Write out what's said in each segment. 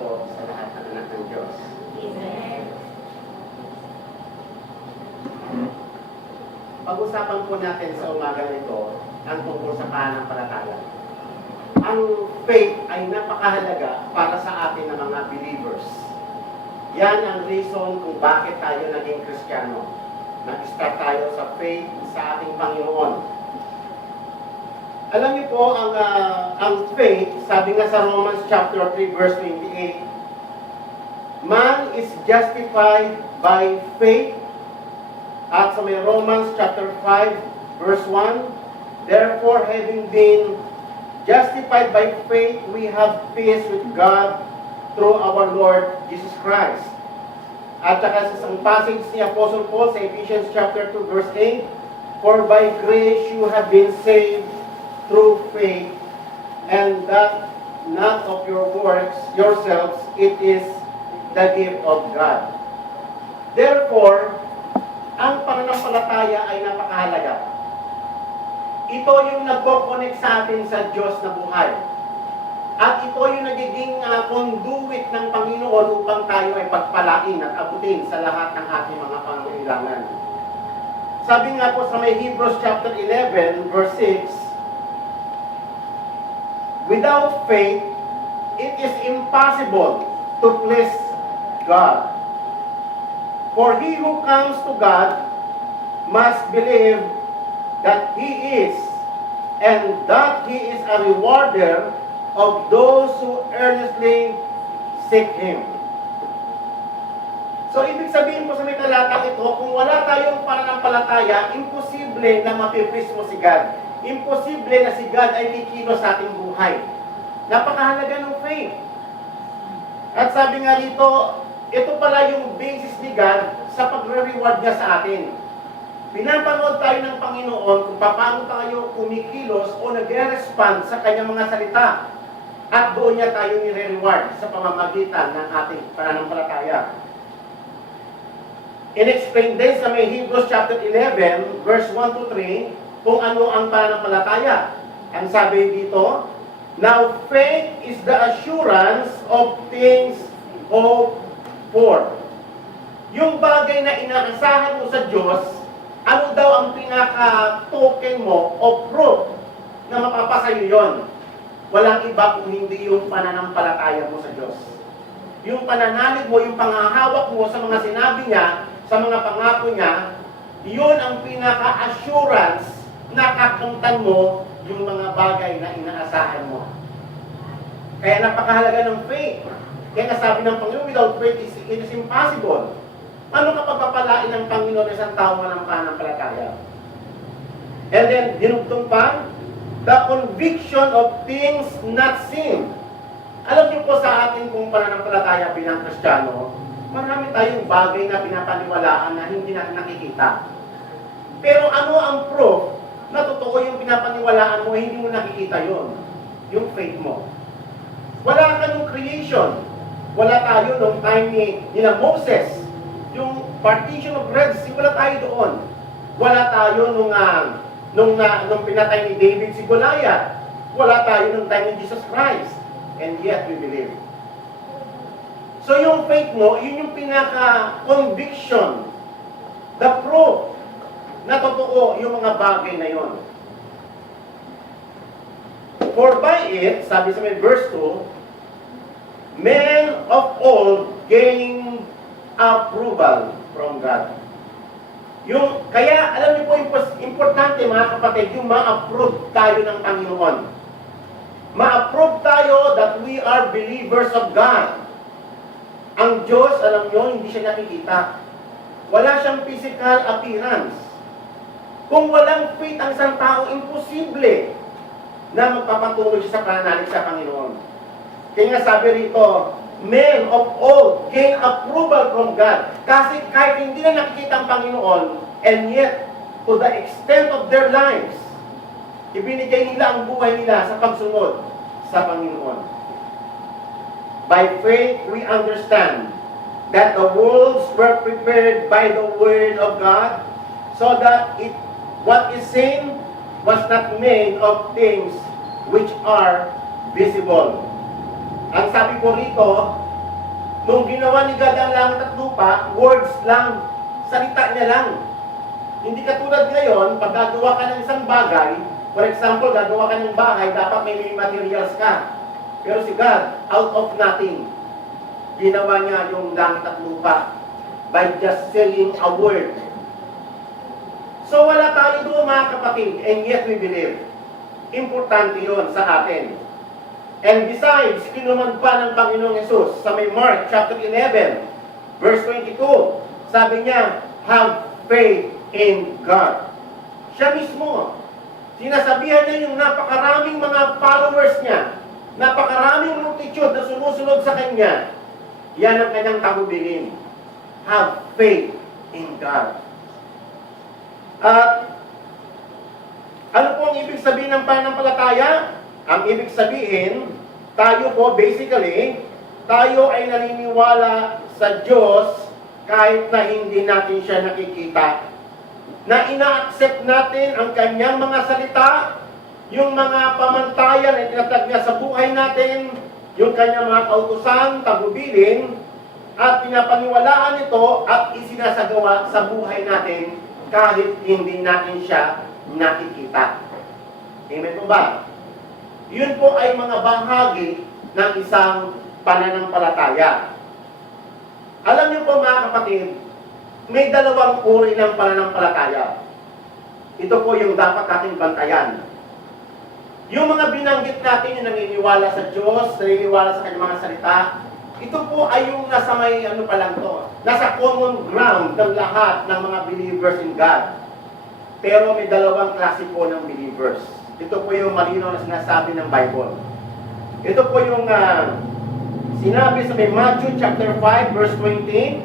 po sa lahat ng anak ng Diyos. Amen. Pag-usapan po natin sa umaga nito ang tungkol sa pananampalataya. Ang faith ay napakahalaga para sa atin na mga believers. Yan ang reason kung bakit tayo naging Kristiyano. Nag-start tayo sa faith sa ating Panginoon. Alam niyo po, ang faith, sabi nga sa Romans chapter 3 verse 28, man is justified by faith. At sa may Romans chapter 5 verse 1, therefore having been justified by faith, we have peace with God through our Lord Jesus Christ. At saka sa isang passage ni Apostle Paul sa Ephesians chapter 2 verse 8, for by grace you have been saved through faith, and that not of your works yourselves, it is the gift of God. Therefore, ang pananampalataya ay napakahalaga. Ito yung nagko-connect sa atin sa Diyos na buhay. At ito yung nagiging conduit ng Panginoon upang tayo ay pagpalain at abutin sa lahat ng ating mga pangangailangan. Sabi nga po sa may Hebrews chapter 11 verse 6, without faith, it is impossible to please God. For he who comes to God must believe that He is, and that He is a rewarder of those who earnestly seek Him. So, ibig sabihin po sa may talatang ito, kung wala tayong pananampalataya, imposible na mapiplease mo si God. Imposible na si God ay kikilos sa ating buhay. Napakahalaga ng faith. At sabi nga rito, ito pala yung basis ni God sa pagre-reward niya sa atin. Pinapanood tayo ng Panginoon kung paano tayo kumikilos o nag-respond sa kanyang mga salita. At doon niya tayo nire-reward sa pamamagitan ng ating pananampalataya. In-explain din sa may Hebrews chapter 11, verse 1 to 3, kung ano ang pananampalataya. Ang sabi dito, now faith is the assurance of things hoped for. Yung bagay na inaasahan mo sa Diyos, ano daw ang pinaka-token mo o proof na mapapasayo yon? Walang iba kung hindi yung pananampalataya mo sa Diyos. Yung pananalig mo, yung pangahawak mo sa mga sinabi niya, sa mga pangako niya, yun ang pinaka-assurance na kakamtan mo yung mga bagay na inaasahan mo. Kaya napakahalaga ng faith. Kaya sabi ng Panginoon, without faith, it is impossible. Paano kapag papalain ng Panginoon isang tao walang pananampalataya? And then, dinugtong pa, the conviction of things not seen. Alam niyo po sa atin kung pananampalataya bilang Kristiyano, marami tayong bagay na pinapaniwalaan na hindi natin nakikita. Pero ano ang proof na totoo yung pinapaniwalaan mo, hindi mo nakikita yon? Yung faith mo. Wala ka nung creation. Wala tayo nung time ni Moses. Yung partition of Red Sea, wala tayo doon. Wala tayo nung pinatay ni David si Goliath. Wala tayo nung time ni Jesus Christ. And yet we believe. So yung faith mo, yun yung pinaka-conviction. The proof na totoo yung mga bagay na yon. For by it, sabi sa may verse 2, men of old gain approval from God. Kaya, alam niyo po, importante mga kapatid, yung ma-approve tayo ng Panginoon. Ma-approve tayo that we are believers of God. Ang Diyos, alam niyo, hindi siya nakikita. Wala siyang physical appearance. Kung walang faith ang isang tao, imposible na magpapatuloy siya sa pananalig sa Panginoon. Kaya nga sabi rito, men of old gain approval from God. Kasi kahit hindi na nakikita ang Panginoon, and yet, to the extent of their lives, ibinigay nila ang buhay nila sa pagsunod sa Panginoon. By faith, we understand that the worlds were prepared by the Word of God, so that what is seen was not made of things which are visible. Ang sabi ko rito, Nung ginawa ni God ang langit at lupa, words lang, salita niya lang. Hindi katulad ngayon, pag gagawa ka ng isang bagay, for example, gagawa ka ng bahay, dapat may materials ka. Pero si God, out of nothing, ginawa niya yung langit at lupa by just saying a word. So wala tayo doon mga kapatid, and yet we believe. Importante yon sa atin. And besides, kinuman pa ng Panginoong Yesus sa may Mark chapter 11, verse 22, sabi niya, have faith in God. Siya mismo, sinasabihan niya yung napakaraming mga followers niya, napakaraming multitude na sumusunod sa Kanya. Yan ang Kanyang tagubilin. Have faith in God. At ano po ang ibig sabihin ng pananampalataya? Ang ibig sabihin, tayo po basically, tayo ay naniniwala sa Diyos kahit na hindi natin siya nakikita. Na ina-accept natin ang Kanyang mga salita, yung mga pamantayan na tinatag niya sa buhay natin, yung Kanyang mga kautusan, tagubilin, at pinapaniwalaan ito at isinasagawa sa buhay natin kahit hindi natin siya nakikita. Amen po ba? Yun po ay mga bahagi ng isang pananampalataya. Alam niyo po mga kapatid, may dalawang uri ng pananampalataya. Ito po yung dapat natin bantayan. Yung mga binanggit natin yung naniniwala sa Diyos, naniniwala sa Kanyang mga salita, ito po ay yung nasa may ano pa lang to, nasa common ground ng lahat ng mga believers in God. Pero may dalawang klase po ng believers. Ito po yung malinaw na sinasabi ng Bible. Ito po yung sinabi sa may Matthew chapter 5 verse 20.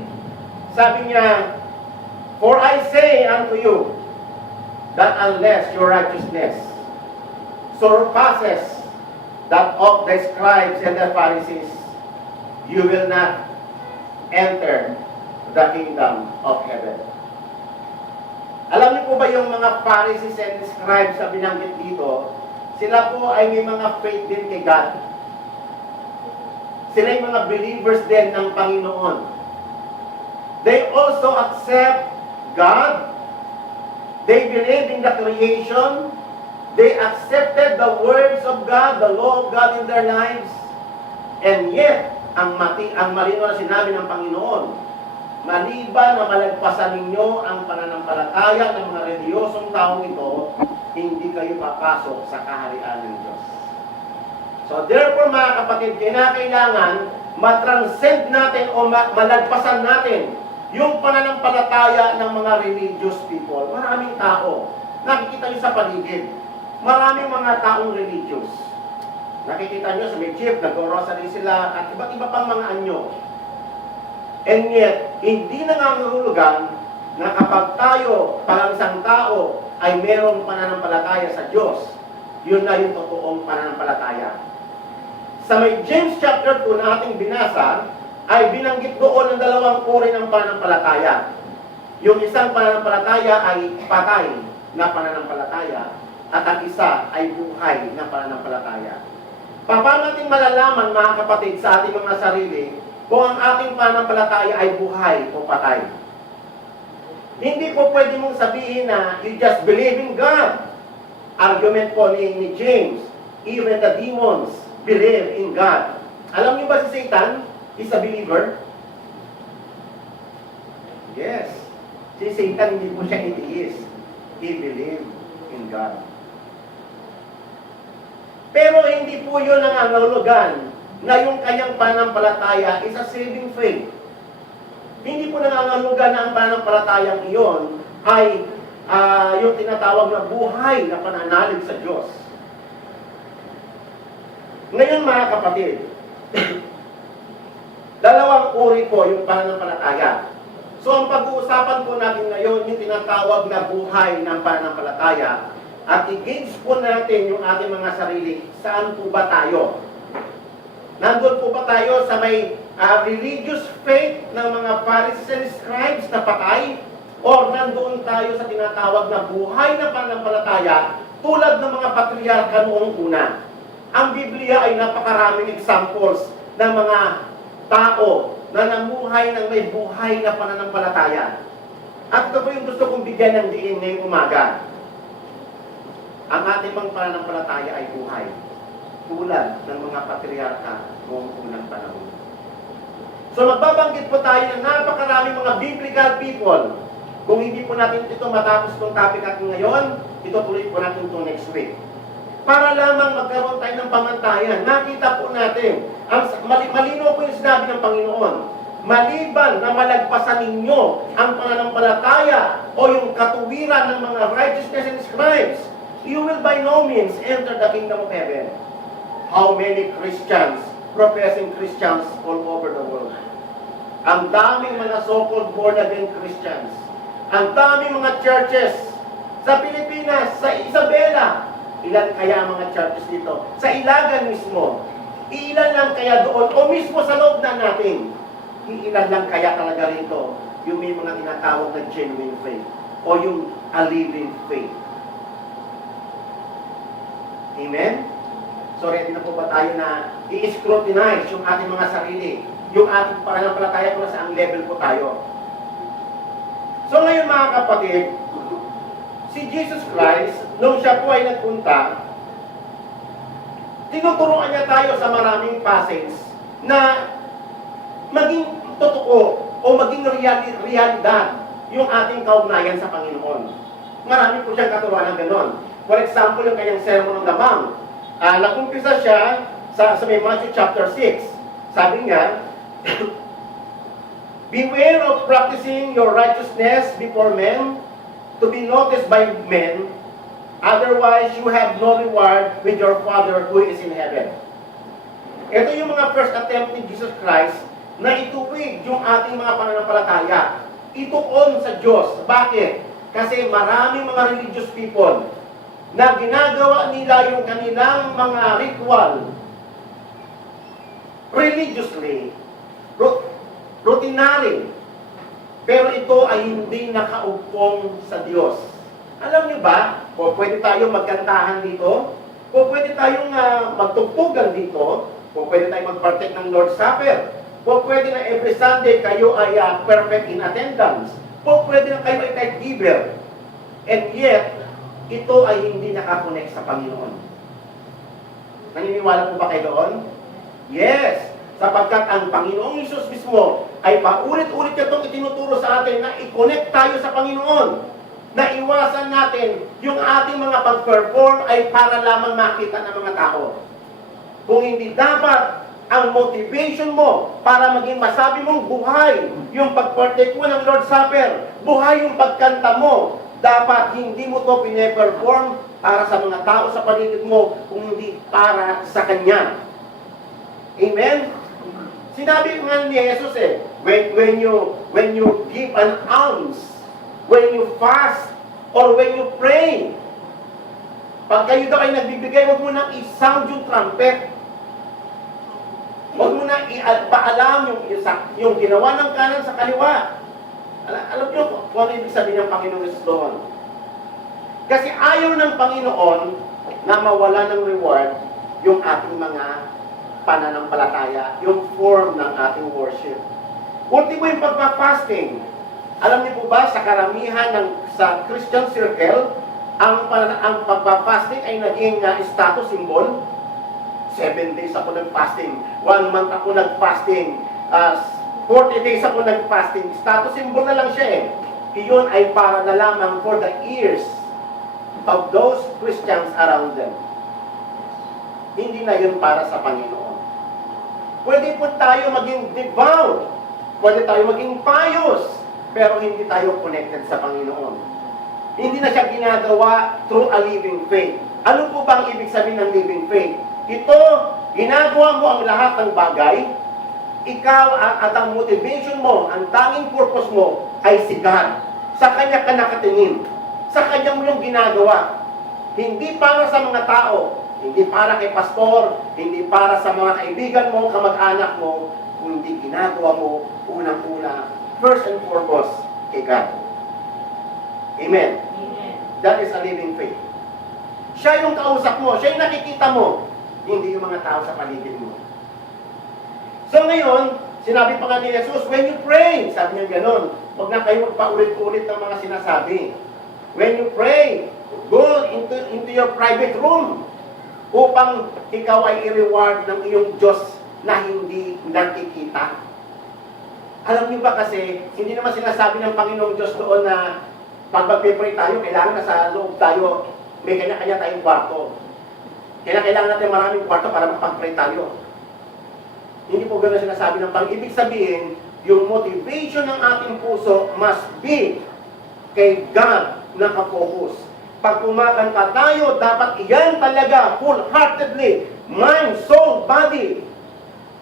Sabi niya, for I say unto you, that unless your righteousness surpasses that of the scribes and the Pharisees, you will not enter the kingdom of heaven. Alam niyo po ba yung mga Pharisees and scribes na binanggit dito, sila po ay may mga faith din kay God. Sila yung mga believers din ng Panginoon. They also accept God. They believe in the creation. They accepted the words of God, the law of God in their lives. And yet, ang malinaw na sinabi ng Panginoon, maliban na malagpasan ninyo ang pananampalataya ng mga reliyosong taong ito, hindi kayo papasok sa kaharian ng Diyos. So therefore mga kapatid, kinakailangan matranscend natin o malagpasan natin yung pananampalataya ng mga religious people. Maraming tao, nakikita nyo sa paligid, maraming mga taong religious. Nakikita nyo sa may jeep, nag-rosary sila, at iba't iba pang mga anyo. And yet, hindi nangangahulugan na kapag tayo, parang isang tao, ay merong pananampalataya sa Diyos, yun na yung totoong pananampalataya. Sa may James chapter 2 na ating binasa, ay binanggit doon ng dalawang uri ng pananampalataya. Yung isang pananampalataya ay patay na pananampalataya, at ang isa ay buhay na pananampalataya. Paano natin malalaman, mga kapatid, sa ating mga sarili, kung ang ating pananampalataya ay buhay o patay? Hindi po pwede mong sabihin na you just believe in God. Argument po ni James, even the demons believe in God. Alam niyo ba si Satan is a believer? Yes. Si Satan hindi po siya atheist. He believed in God. Pero hindi po yun ang nangangahulugan na yung kanyang pananampalataya is a saving faith. Hindi po nangangahulugan na ang pananampalatayang iyon ay yung tinatawag na buhay na pananalig sa Diyos. Ngayon mga kapatid, dalawang uri po yung pananampalataya. So ang pag-uusapan po natin ngayon yung tinatawag na buhay ng pananampalataya, at i-gauge po natin yung ating mga sarili. Saan po ba tayo? Nandun po ba tayo sa may religious faith ng mga Pharisees and scribes na patay? Or nandoon tayo sa tinatawag na buhay na pananampalataya tulad ng mga patriarka noong una? Ang Biblia ay napakaraming examples ng mga tao na namuhay ng may buhay na pananampalataya. At ito po yung gusto kong bigyan ng diin ngayong umaga. Ang ating mga pananampalataya ay buhay. Tulad ng mga patriarka noong unang panahon. So magbabanggit po tayo ng napakaraming mga biblical people. Kung hindi po natin ito matapos itong topic natin ngayon, itutuloy po natin ito next week. Para lamang magkaroon tayo ng pamantayan, nakita po natin, malinaw po yung sinabi ng Panginoon, maliban na malagpasan ninyo ang pananampalataya o yung katuwiran ng mga righteousness and scribes, you will by no means enter the kingdom of heaven. How many Christians, professing Christians all over the world? Ang daming mga so-called born-again Christians. Ang daming mga churches sa Pilipinas, sa Isabela. Ilan kaya ang mga churches dito? Sa Ilagan mismo. Ilan lang kaya doon? O mismo sa loob na natin? Ilan lang kaya talaga rito yung may mga tinatawag na genuine faith o yung a living faith. Amen? So ready na po ba tayo na i-scrutinize yung ating mga sarili? Yung ating pananampalataya kung saan level po tayo? So ngayon mga kapatid, si Jesus Christ, nung siya po ay nagpunta, tinuturuan niya tayo sa maraming passage na maging totoo o maging realidad yung ating kaugnayan sa Panginoon. Marami po siyang katuruan ng ganon. For example, yung kanyang Sermon on the Mount. Nagumpisa siya sa may Matthew chapter 6. Sabi niya, beware of practicing your righteousness before men, to be noticed by men, otherwise you have no reward with your Father who is in heaven. Ito yung mga first attempt ni Jesus Christ na ituwid yung ating mga pananampalataya. Ituon sa Diyos. Bakit? Kasi maraming mga religious people na ginagawa nila yung kanilang mga ritual religiously, routinary, pero ito ay hindi nakaugpong sa Diyos. Alam niyo ba, o pwede tayong magkantahan dito, o pwede tayong magtugtugan dito, o pwede tayong magpartake ng Lord's Supper, o pwede na every Sunday kayo ay perfect in attendance, o pwede na kayo ay tithe giver, and yet, ito ay hindi nakakonect sa Panginoon. Naniniwala po ba kayo doon? Yes! Sapagkat ang Panginoong Hesus mismo ay paulit-ulit itong itinuturo sa atin na i-connect tayo sa Panginoon. Na iwasan natin yung ating mga pag-perform ay para lamang makita ng mga tao. Kung hindi dapat ang motivation mo para maging masabi mong buhay yung pag-partake mo ng Lord's Supper, buhay yung pagkanta mo, dapat hindi mo to pine-perform para sa mga tao sa paligid mo, kung hindi para sa Kanya. Amen? Sinabi nga ni Jesus when you give an alms, when you fast, or when you pray, pag kayo daw ay nagbibigay, huwag mo nang i-sound yung trumpet. Huwag mo nang ipaalam yung ginawa ng kanan sa kaliwa. Alam niyo kung ano ibig sabihin ng Panginoon Jesus doon? Kasi ayaw ng Panginoon na mawala ng reward yung ating mga pananampalataya, yung form ng ating worship. Ultimo yung pagpa-fasting. Alam niyo po ba, sa karamihan sa Christian circle, ang pagpa-fasting ay naging status symbol. 7 days ako nag-fasting, 1 month ako nag-fasting, 40 days ako nag-fasting. Status symbol na lang siya Iyon ay para na lamang for the ears of those Christians around them. Hindi na yun para sa Panginoon. Pwede po tayo maging devout. Pwede tayo maging pious. Pero hindi tayo connected sa Panginoon. Hindi na siya ginagawa through a living faith. Ano po bang ibig sabihin ng living faith? Ito, ginagawa mo ang lahat ng bagay. Ikaw at ang motivation mo, ang tanging purpose mo ay si God. Sa Kanya ka nakatingin. Sa Kanya mo yung ginagawa. Hindi para sa mga tao. Hindi para kay pastor, hindi para sa mga kaibigan mo, kamag-anak mo, kundi ginagawa mo unang-una, first and foremost, kay God. Amen? Amen. That is a living faith. Siya yung kausap mo, siya yung nakikita mo, hindi yung mga tao sa paligid mo. So ngayon, Sinabi pa nga ni Jesus, when you pray, sabi niya gano'n, huwag na kayo magpaulit-ulit ng mga sinasabi. When you pray, go into your private room upang ikaw ay i-reward ng iyong Diyos na hindi nakikita. Alam niyo ba kasi, hindi naman sinasabi ng Panginoong Diyos doon na pag magpipray tayo, kailangan na sa loob tayo, may kanya-kanya tayong kwarto. Kailangan natin maraming kwarto para makapag-pray tayo. Hindi po gano'n sinasabi ng Panginoon. Ibig sabihin, yung motivation ng ating puso must be kay God nakapokus. Pag kumakanta tayo, dapat iyan talaga, full-heartedly, mind, soul, body,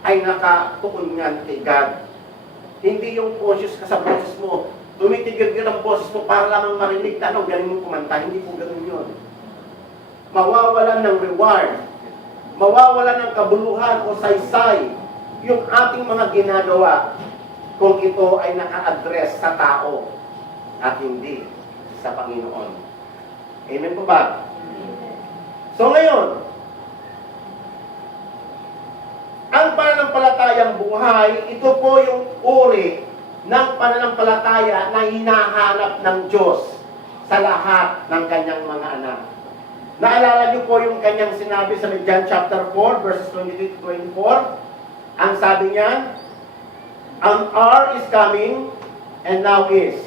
ay nakatuon yan kay God. Hindi yung conscious ka sa boses mo, tumitigil ang boses mo para lamang marinig, tanong, galing mo kumanta. Hindi po gano'n yun. Mawawalan ng reward, mawawalan ng kabuluhan o saysay, yung ating mga ginagawa kung ito ay naka-address sa tao at hindi sa Panginoon. Amen po ba? So ngayon, ang pananampalatayang buhay, ito po yung uri ng pananampalataya na hinahanap ng Diyos sa lahat ng kanyang mga anak. Naalala niyo po yung kanyang sinabi sa John chapter 4, verses 23 to 24? Ang sabi niya, an hour is coming, and now is,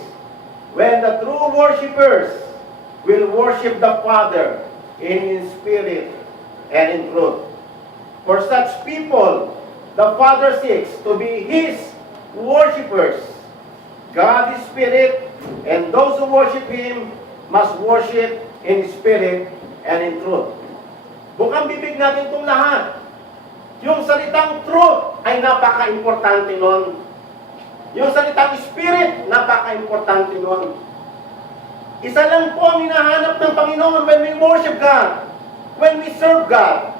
when the true worshipers will worship the Father in spirit and in truth. For such people, the Father seeks to be His worshipers. God is spirit, and those who worship Him must worship in spirit and in truth. Bukang bibig natin itong lahat. Yung salitang truth ay napaka-importante nun. Yung salitang spirit, napaka-importante nun. Isa lang po ang hinahanap ng Panginoon when we worship God, when we serve God.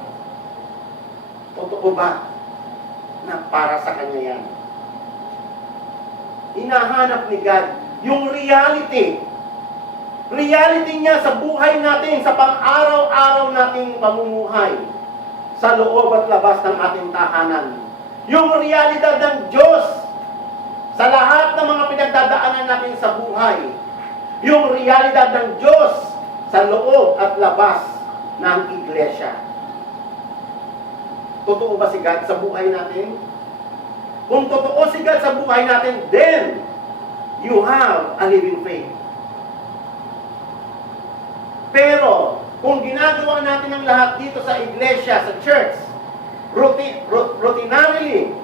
Totoo ba na para sa Kanya yan? Hinahanap ni God yung reality. Reality niya sa buhay natin, sa pang-araw-araw nating pamumuhay, sa loob at labas ng ating tahanan. Yung realidad ng Diyos sa lahat ng mga pinagdadaanan natin sa buhay. Yung realidad ng Diyos sa loob at labas ng iglesia. Totoo ba si God sa buhay natin? Kung totoo si God sa buhay natin, then you have a living faith. Pero, kung ginagawa natin ang lahat dito sa iglesia, sa church, routinarily,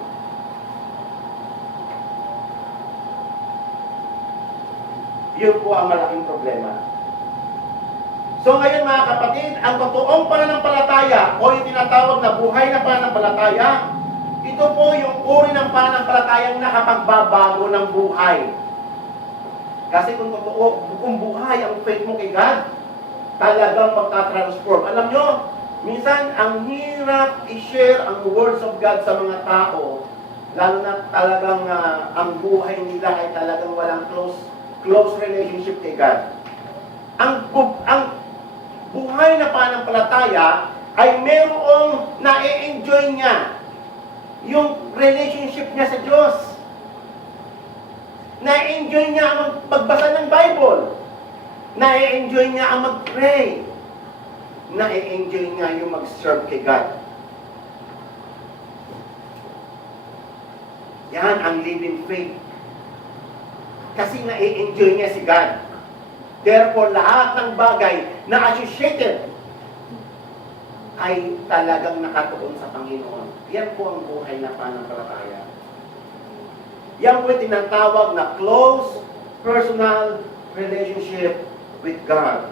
yun po ang malaking problema. So ngayon mga kapatid, ang totoong pananampalataya o yung tinatawag na buhay na pananampalataya, ito po yung uri ng pananampalatayang nakapagbabago ng buhay. Kasi kung totoo, kung buhay ang faith mo kay God, talagang magka-transform. Alam nyo, minsan ang hirap i-share ang words of God sa mga tao, lalo na talagang ang buhay nila ay talagang walang close relationship kay God. Ang buhay na pananampalataya ay merong na-enjoy niya yung relationship niya sa Diyos. Na-enjoy niya ang magbasa ng Bible. Na-enjoy niya ang mag-pray. Na-enjoy niya yung mag-serve kay God. Yan ang living faith. Kasi na-enjoy niya si God. Therefore, lahat ng bagay na associated ay talagang nakatuon sa Panginoon. Yan po ang buhay na pananampalataya. Yan po tinatawag na close personal relationship with God.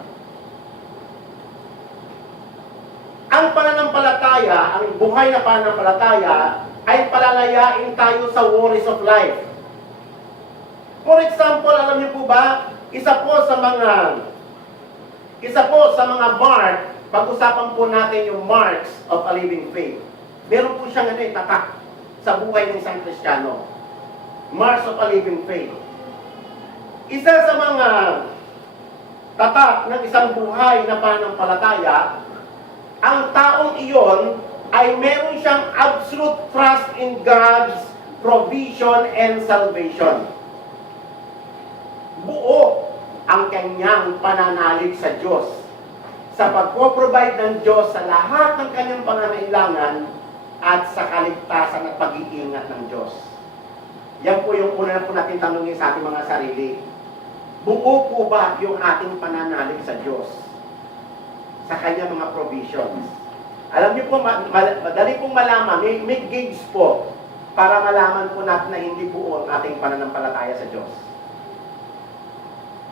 Ang pananampalataya, ang buhay na pananampalataya, ay palalayain tayo sa worries of life. For example, alam niyo po ba, isa po sa mga mark, pag-usapan po natin yung marks of a living faith. Meron po siyang tatak sa buhay ng isang Kristiyano. Marks of a living faith. Isa sa mga tatak ng isang buhay na pananampalataya, ang taong iyon ay meron siyang absolute trust in God's provision, and salvation. Buo ang kanyang pananalig sa Diyos sa pagpo-provide ng Diyos sa lahat ng kanyang pangangailangan at sa kaligtasan at pag-iingat ng Diyos. Yan po yung una na po natin tanungin sa ating mga sarili. Buo po ba yung ating pananalig sa Diyos sa kanyang mga provisions? Alam niyo po, madali pong malaman, may gauge po para malaman po natin na hindi buo ang ating pananampalataya sa Diyos.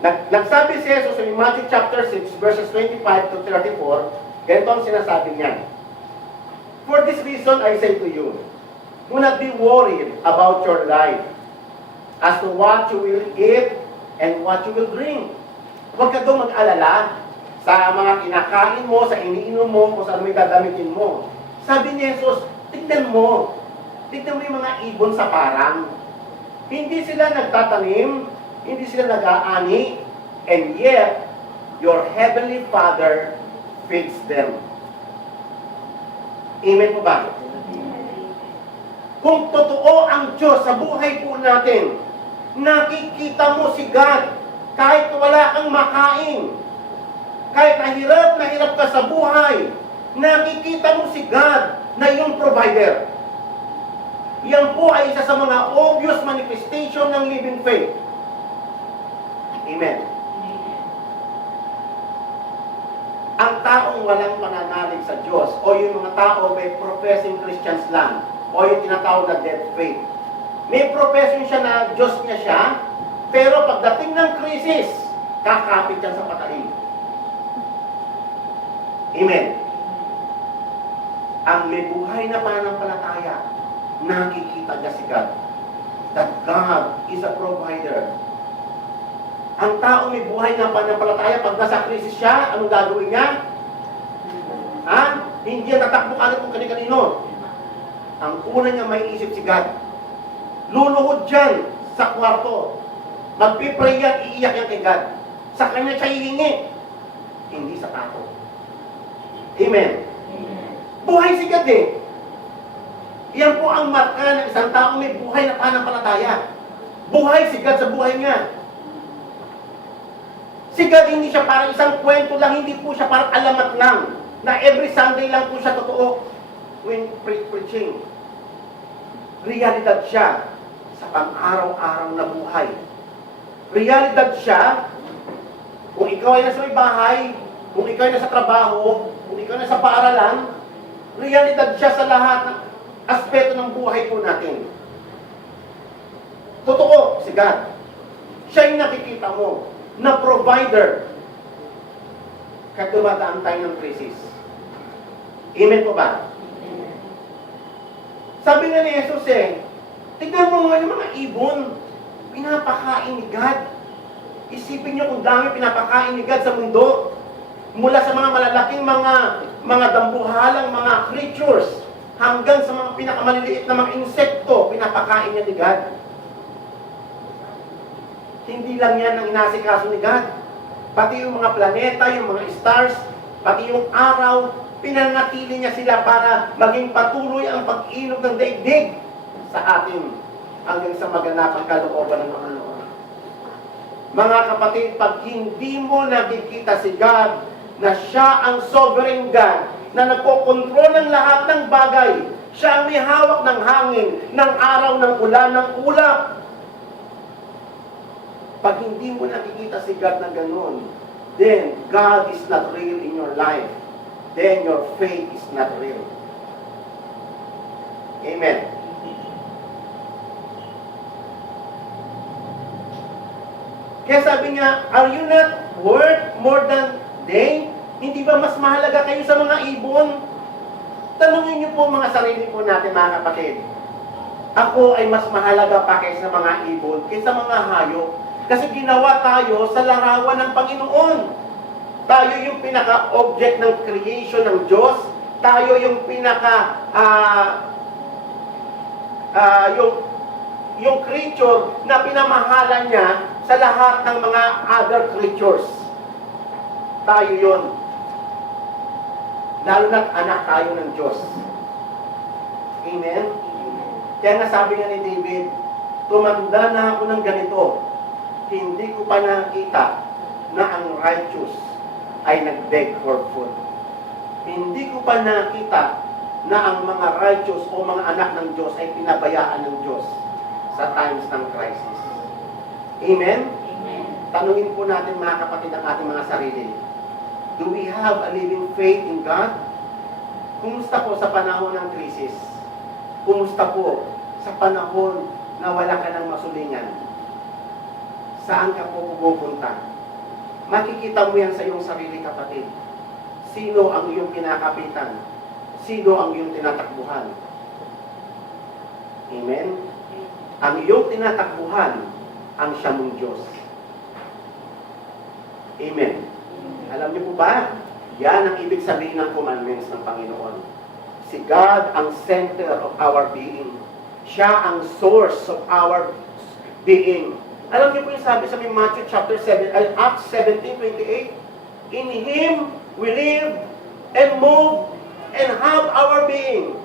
Nagsabi si Jesus in Matthew chapter 6, verses 25 to 34, ganito ang sinasabi niya. For this reason I say to you, do not be worried about your life, as to what you will eat and what you will drink. Huwag ka daw mag-alala sa mga kinakain mo, sa iniinom mo, o sa may gagamitin mo. Sabi ni Jesus, tignan mo yung mga ibon sa parang. Hindi sila nagtatanim, hindi sila nag-aani, and yet, your Heavenly Father feeds them. Amen po ba? Kung totoo ang Diyos sa buhay po natin, nakikita mo si God kahit wala kang makain, kahit na hirap ka sa buhay, nakikita mo si God na iyong provider. Yan po ay isa sa mga obvious manifestation ng living faith. Amen. Ang taong walang pananalig sa Diyos, o yung mga tao may professing Christians lang, o yung tinatawag na dead faith, may profession siya na Diyos niya siya, pero pagdating ng krisis, kakapit yan sa patalim. Amen. Ang may buhay na pananampalataya, nakikita niya si God. That God is a provider. Ang tao may buhay na pananampalataya, pag nasa krisis siya, anong gagawin niya? Hindi yan tatakbo agad kung kani-kanino. Ang una niya may isip si God. Luluhod dyan sa kwarto. Magpipray yan, iiyak yan kay God. Sa kanya siya hihingi. Hindi sa tato. Amen. Buhay si God eh. Yan po ang marka ng isang tao may buhay na pananampalataya. Buhay si God sa buhay niya. Si God hindi siya parang isang kwento lang, hindi po siya parang alamat lang, na every Sunday lang po siya totoo when preaching. Realidad siya sa pang-araw-araw na buhay. Realidad siya kung ikaw ay nasa may bahay, kung ikaw ay nasa trabaho, kung ikaw ay nasa paaralan, realidad siya sa lahat ng aspeto ng buhay po natin. Totoo si God. Siya yung nakikita mo na provider kahit dumadaan tayo ng crisis. Amen po ba? Sabi nga ni Jesus tignan mo nga yung mga ibon, pinapakain ni God. Isipin niyo kung dami pinapakain ni God sa mundo. Mula sa mga malalaking mga dambuhalang mga creatures, hanggang sa mga pinakamaliliit na mga insekto, pinapakain niya ni God. Hindi lang yan ang inasikaso ni God. Pati yung mga planeta, yung mga stars, pati yung araw, pinanatili niya sila para maging patuloy ang pag-inog ng daigdig sa atin hanggang sa maganapang kalooban ng Panginoon. Mga kapatid, pag hindi mo nakikita si God na siya ang sovereign God, na nagkokontrol ng lahat ng bagay, siya ang may hawak ng hangin, ng araw, ng ulan, ng ulap, pag hindi mo nakikita si God na ganun, then God is not real in your life. Then your faith is not real. Amen. Kaya sabi niya, are you not worth more than they? Hindi ba mas mahalaga kayo sa mga ibon? Tanungin niyo po mga sarili po natin, mga kapatid. Ako ay mas mahalaga pa kaysa mga ibon, kaysa mga hayop. Kasi ginawa tayo sa larawan ng Panginoon. Tayo yung pinaka-object ng creation ng Diyos. Tayo yung yung creature na pinamahalan niya sa lahat ng mga other creatures. Tayo yun. Lalo na't anak tayo ng Diyos. Amen? Kaya nga sabi nga ni David, tumanda na ako ng ganito, hindi ko pa nakita na ang righteous ay nag-beg for food. Hindi ko pa nakita na ang mga righteous o mga anak ng Diyos ay pinabayaan ng Diyos sa times ng crisis. Amen? Amen. Tanungin po natin mga kapatid ang ating mga sarili. Do we have a living faith in God? Kumusta po sa panahon ng krisis? Kumusta po sa panahon na wala ka ng masulingan? Saan ka po pupunta? Makikita mo yan sa iyong sarili, kapatid. Sino ang iyong kinakapitan? Sino ang iyong tinatakbuhan? Amen? Ang iyong tinatakbuhan, ang siya mong Diyos. Amen? Alam niyo po ba? Yan ang ibig sabihin ng commandments ng Panginoon. Si God ang center of our being. Siya ang source of our being. Alam niyo po yung sabi sa Matthew chapter 7, Acts 17:28, in Him we live and move and have our being.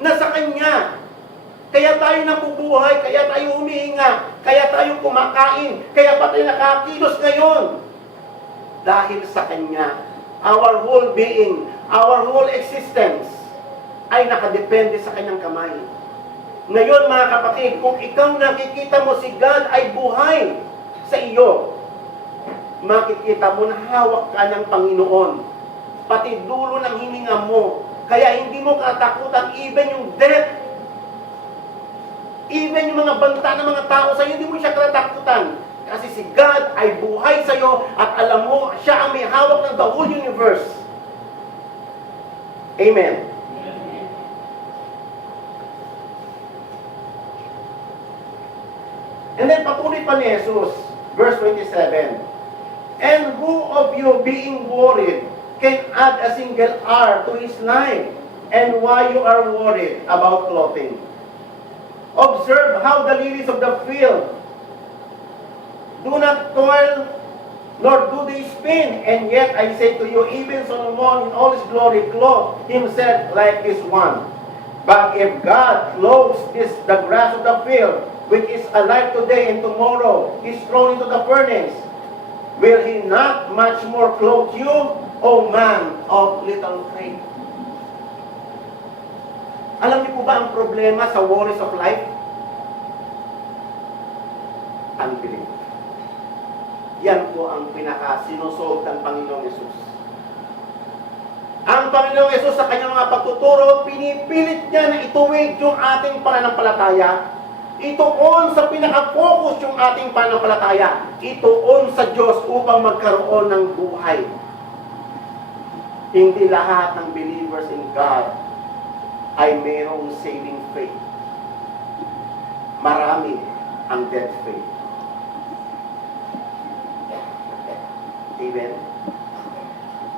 Nasa Kanya. Kaya tayo nabubuhay, kaya tayo humihinga, kaya tayo kumakain, kaya pa tayo nakakilos ngayon. Dahil sa Kanya, our whole being, our whole existence, ay nakadepende sa Kanyang kamay. Ngayon mga kapatid, kung ikaw nakikita mo si God ay buhay sa iyo, makikita mo na hawak ka ng Panginoon, pati dulo ng hininga mo. Kaya hindi mo katakutan even yung death, even yung mga banta ng mga tao sa iyo, hindi mo siya katakutan. Kasi si God ay buhay sa iyo at alam mo, siya ang may hawak ng the whole universe. Amen. And then patuloy pa ni Jesus, verse 27. And who of you being worried can add a single hour to his life? And why you are worried about clothing? Observe how the lilies of the field do not toil, nor do they spin. And yet I say to you, even Solomon in all his glory clothed himself like this one. But if God clothes the grass of the field, which is alive today and tomorrow is thrown into the furnace, will He not much more clothe you, O man of little faith? Alam niyo po ba ang problema sa worries of life? Unbelief. Yan po ang pinaka-sinusolve ng Panginoong Yesus. Ang Panginoong Yesus sa kanyang mga pagtuturo, pinipilit niya na ituwid yung ating pananampalataya. Ituon sa pinaka-focus yung ating pananampalataya. Ituon sa Diyos upang magkaroon ng buhay. Hindi lahat ng believers in God ay mayroong saving faith. Marami ang dead faith. Amen?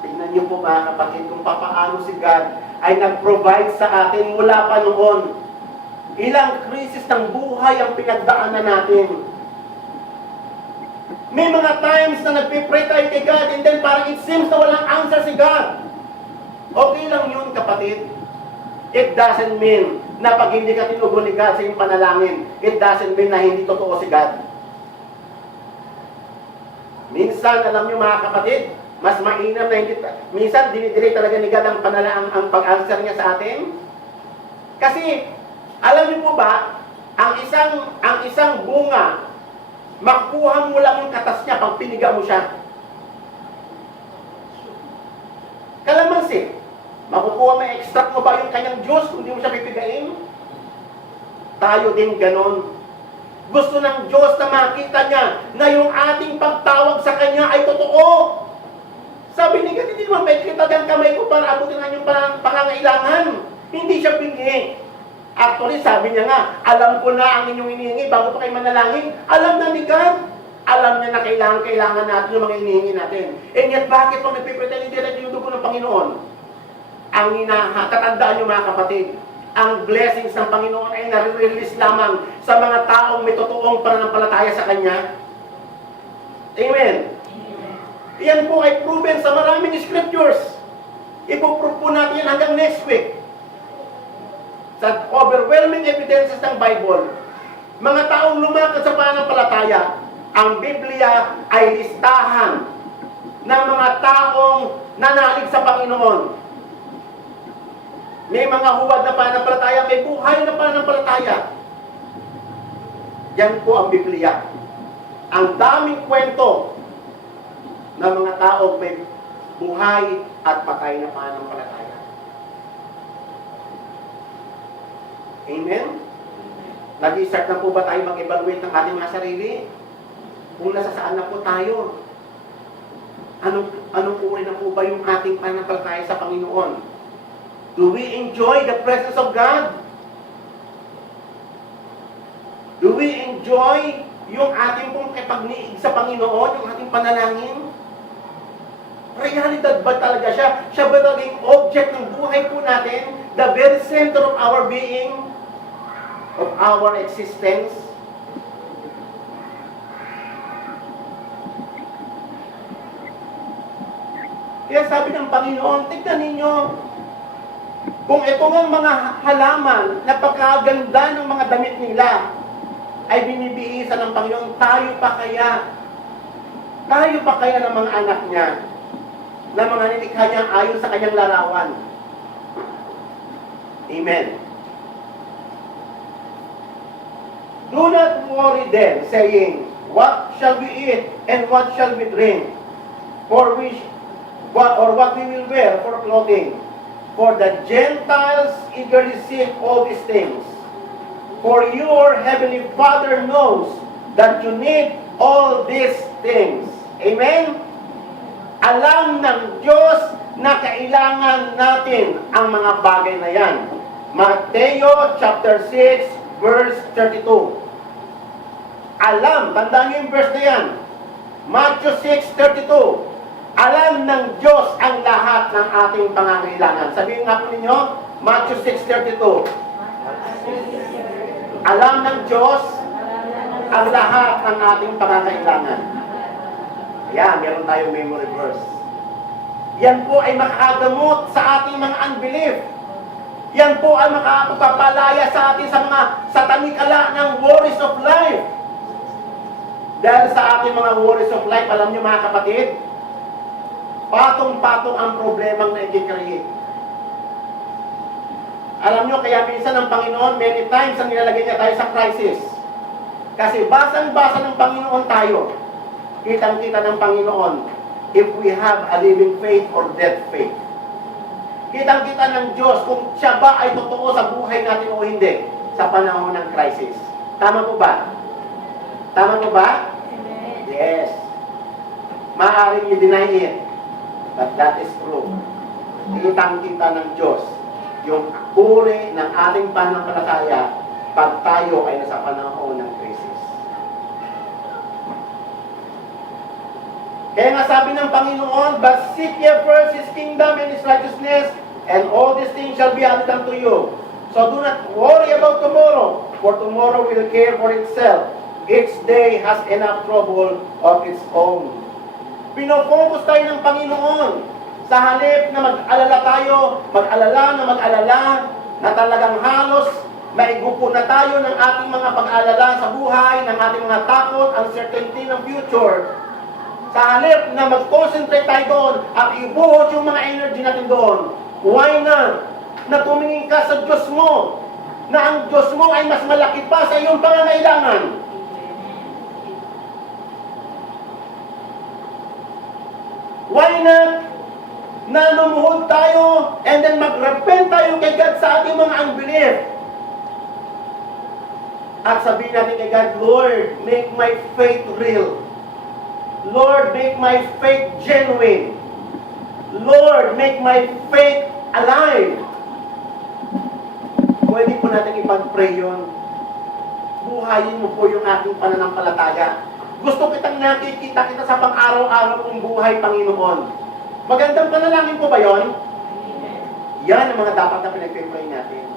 Tingnan niyo po mga kapatid kung papaano si God ay nag-provide sa atin mula pa noon. Ilang krisis ng buhay ang pinagdaanan natin. May mga times na nagpipray tayo kay God and then parang it seems na walang answer si God. Okay lang yun, kapatid. It doesn't mean na pag hindi ka tinugon ni God sa iyong panalangin, it doesn't mean na hindi totoo si God. Minsan, alam niyo mga kapatid, mas mainam na hindi, minsan dinidire talaga ni God ang ang pag-answer niya sa atin. Kasi, alam niyo po ba, ang isang bunga, makukuha mo lang yung katas niya pag piniga mo siya. Kalamansi, makukuha mo, extract mo ba yung kanyang juice kung di mo siya pipigain? Tayo din ganon. Gusto ng Diyos na makita niya na yung ating pagtawag sa Kanya ay totoo. Sabi ni God, hindi naman may kita ng kamay ko para abutin ang inyong pangangailangan. Hindi siya bingi. Actually, sabi niya nga, alam ko na ang inyong inihingi bago pa kayo manalangin. Alam na ni God. Alam niya na kailangan natin yung mga inihingi natin. And yet, bakit pag nagpipretend hindi rin yung dugo ng Panginoon? Ang tatandaan niyo mga kapatid, ang blessings ng Panginoon ay nare-release lamang sa mga taong may totoong pananampalataya sa Kanya. Amen. Yan po ay proven sa maraming scriptures. Ipoprove po natin yan hanggang next week. sa overwhelming evidences ng Bible, mga taong lumakad sa pananampalataya, ang Biblia ay listahan ng mga taong nanalig sa Panginoon. May mga huwad na pananampalataya, may buhay na pananampalataya. Yan po ang Biblia. Ang daming kwento ng mga taong may buhay at patay na pananampalataya. Amen? Nag-start na po ba tayo mag-evaluate ng ating mga sarili? Kung nasa saan na po tayo? Anong uri na po ba yung ating pananampalataya sa Panginoon? Do we enjoy the presence of God? Do we enjoy yung ating pong kipagniig sa Panginoon, yung ating panalangin? Realidad ba talaga siya? Siya ba naging object ng buhay po natin? The very center of our being? Of our existence? Kaya sabi ng Panginoon, tignan ninyo, kung ito ng mga halaman, napakaganda ng mga damit nila, ay binibihisan ng Panginoon, tayo pa kaya ng mga anak niya, na mga nilikha niya ayon sa kanyang larawan. Amen. Do not worry then, saying, what shall we eat, and what shall we drink? What we will wear for clothing? For the Gentiles eagerly seek all these things. For your heavenly Father knows that you need all these things. Amen? Alam ng Diyos na kailangan natin ang mga bagay na yan. Mateo chapter 6, verse 32. Alam, tandaan niyo yung verse na yan. Matthew 6:32. Alam ng Diyos ang lahat ng ating pangangailangan. Sabihin nga po ninyo, Matthew 6:32. Alam ng Diyos ang lahat ng ating pangangailangan. Ayan, meron tayong memory verse. Yan po ay makakagamot sa ating mga unbelief. Yan po ay makakapapalaya sa atin sa mga satanikala ng worries of life. Dahil sa ating mga worries of life, alam niyo mga kapatid, patong-patong ang problemang na-create. Alam nyo, kaya minsan ang Panginoon, many times ang nilalagay niya tayo sa crisis. Kasi basang-basa ng Panginoon tayo. Kitang-kita ng Panginoon if we have a living faith or dead faith. Kitang-kita ng Diyos kung siya ba ay totoo sa buhay natin o hindi sa panahon ng crisis. Tama po ba? Tama po ba? Yes. Maaaring i-deny it. But that is true. Kitang-kita ng Diyos yung uri ng ating pananampalataya pag tayo ay nasa panahon ng crisis. Kaya nga sabi ng Panginoon, but seek ye first His kingdom and His righteousness, and all these things shall be added unto you. So do not worry about tomorrow, for tomorrow will care for itself. Each day has enough trouble of its own. Pinofocus tayo ng Panginoon. Sa halip na mag-alala tayo, mag-alala na talagang halos maigupo na tayo ng ating mga pag-alala sa buhay, ng ating mga takot, uncertainty ng future. Sa halip na mag-concentrate tayo doon at ibuhos yung mga energy natin doon, why not na tumingin ka sa Diyos mo, na ang Diyos mo ay mas malaki pa sa iyong pangangailangan. Why not na lumuhod tayo and then mag-repent tayo kay God sa ating mga unbelief? At sabihin natin kay God, Lord, make my faith real. Lord, make my faith genuine. Lord, make my faith alive. Pwede po natin ipag-pray yun. Buhayin mo po yung ating pananampalataya. Gusto kitang nakikita kita sa pang-araw-araw kong buhay, Panginoon. Magandang panalangin po ba yon? Yan ang mga dapat na pinag-pray natin.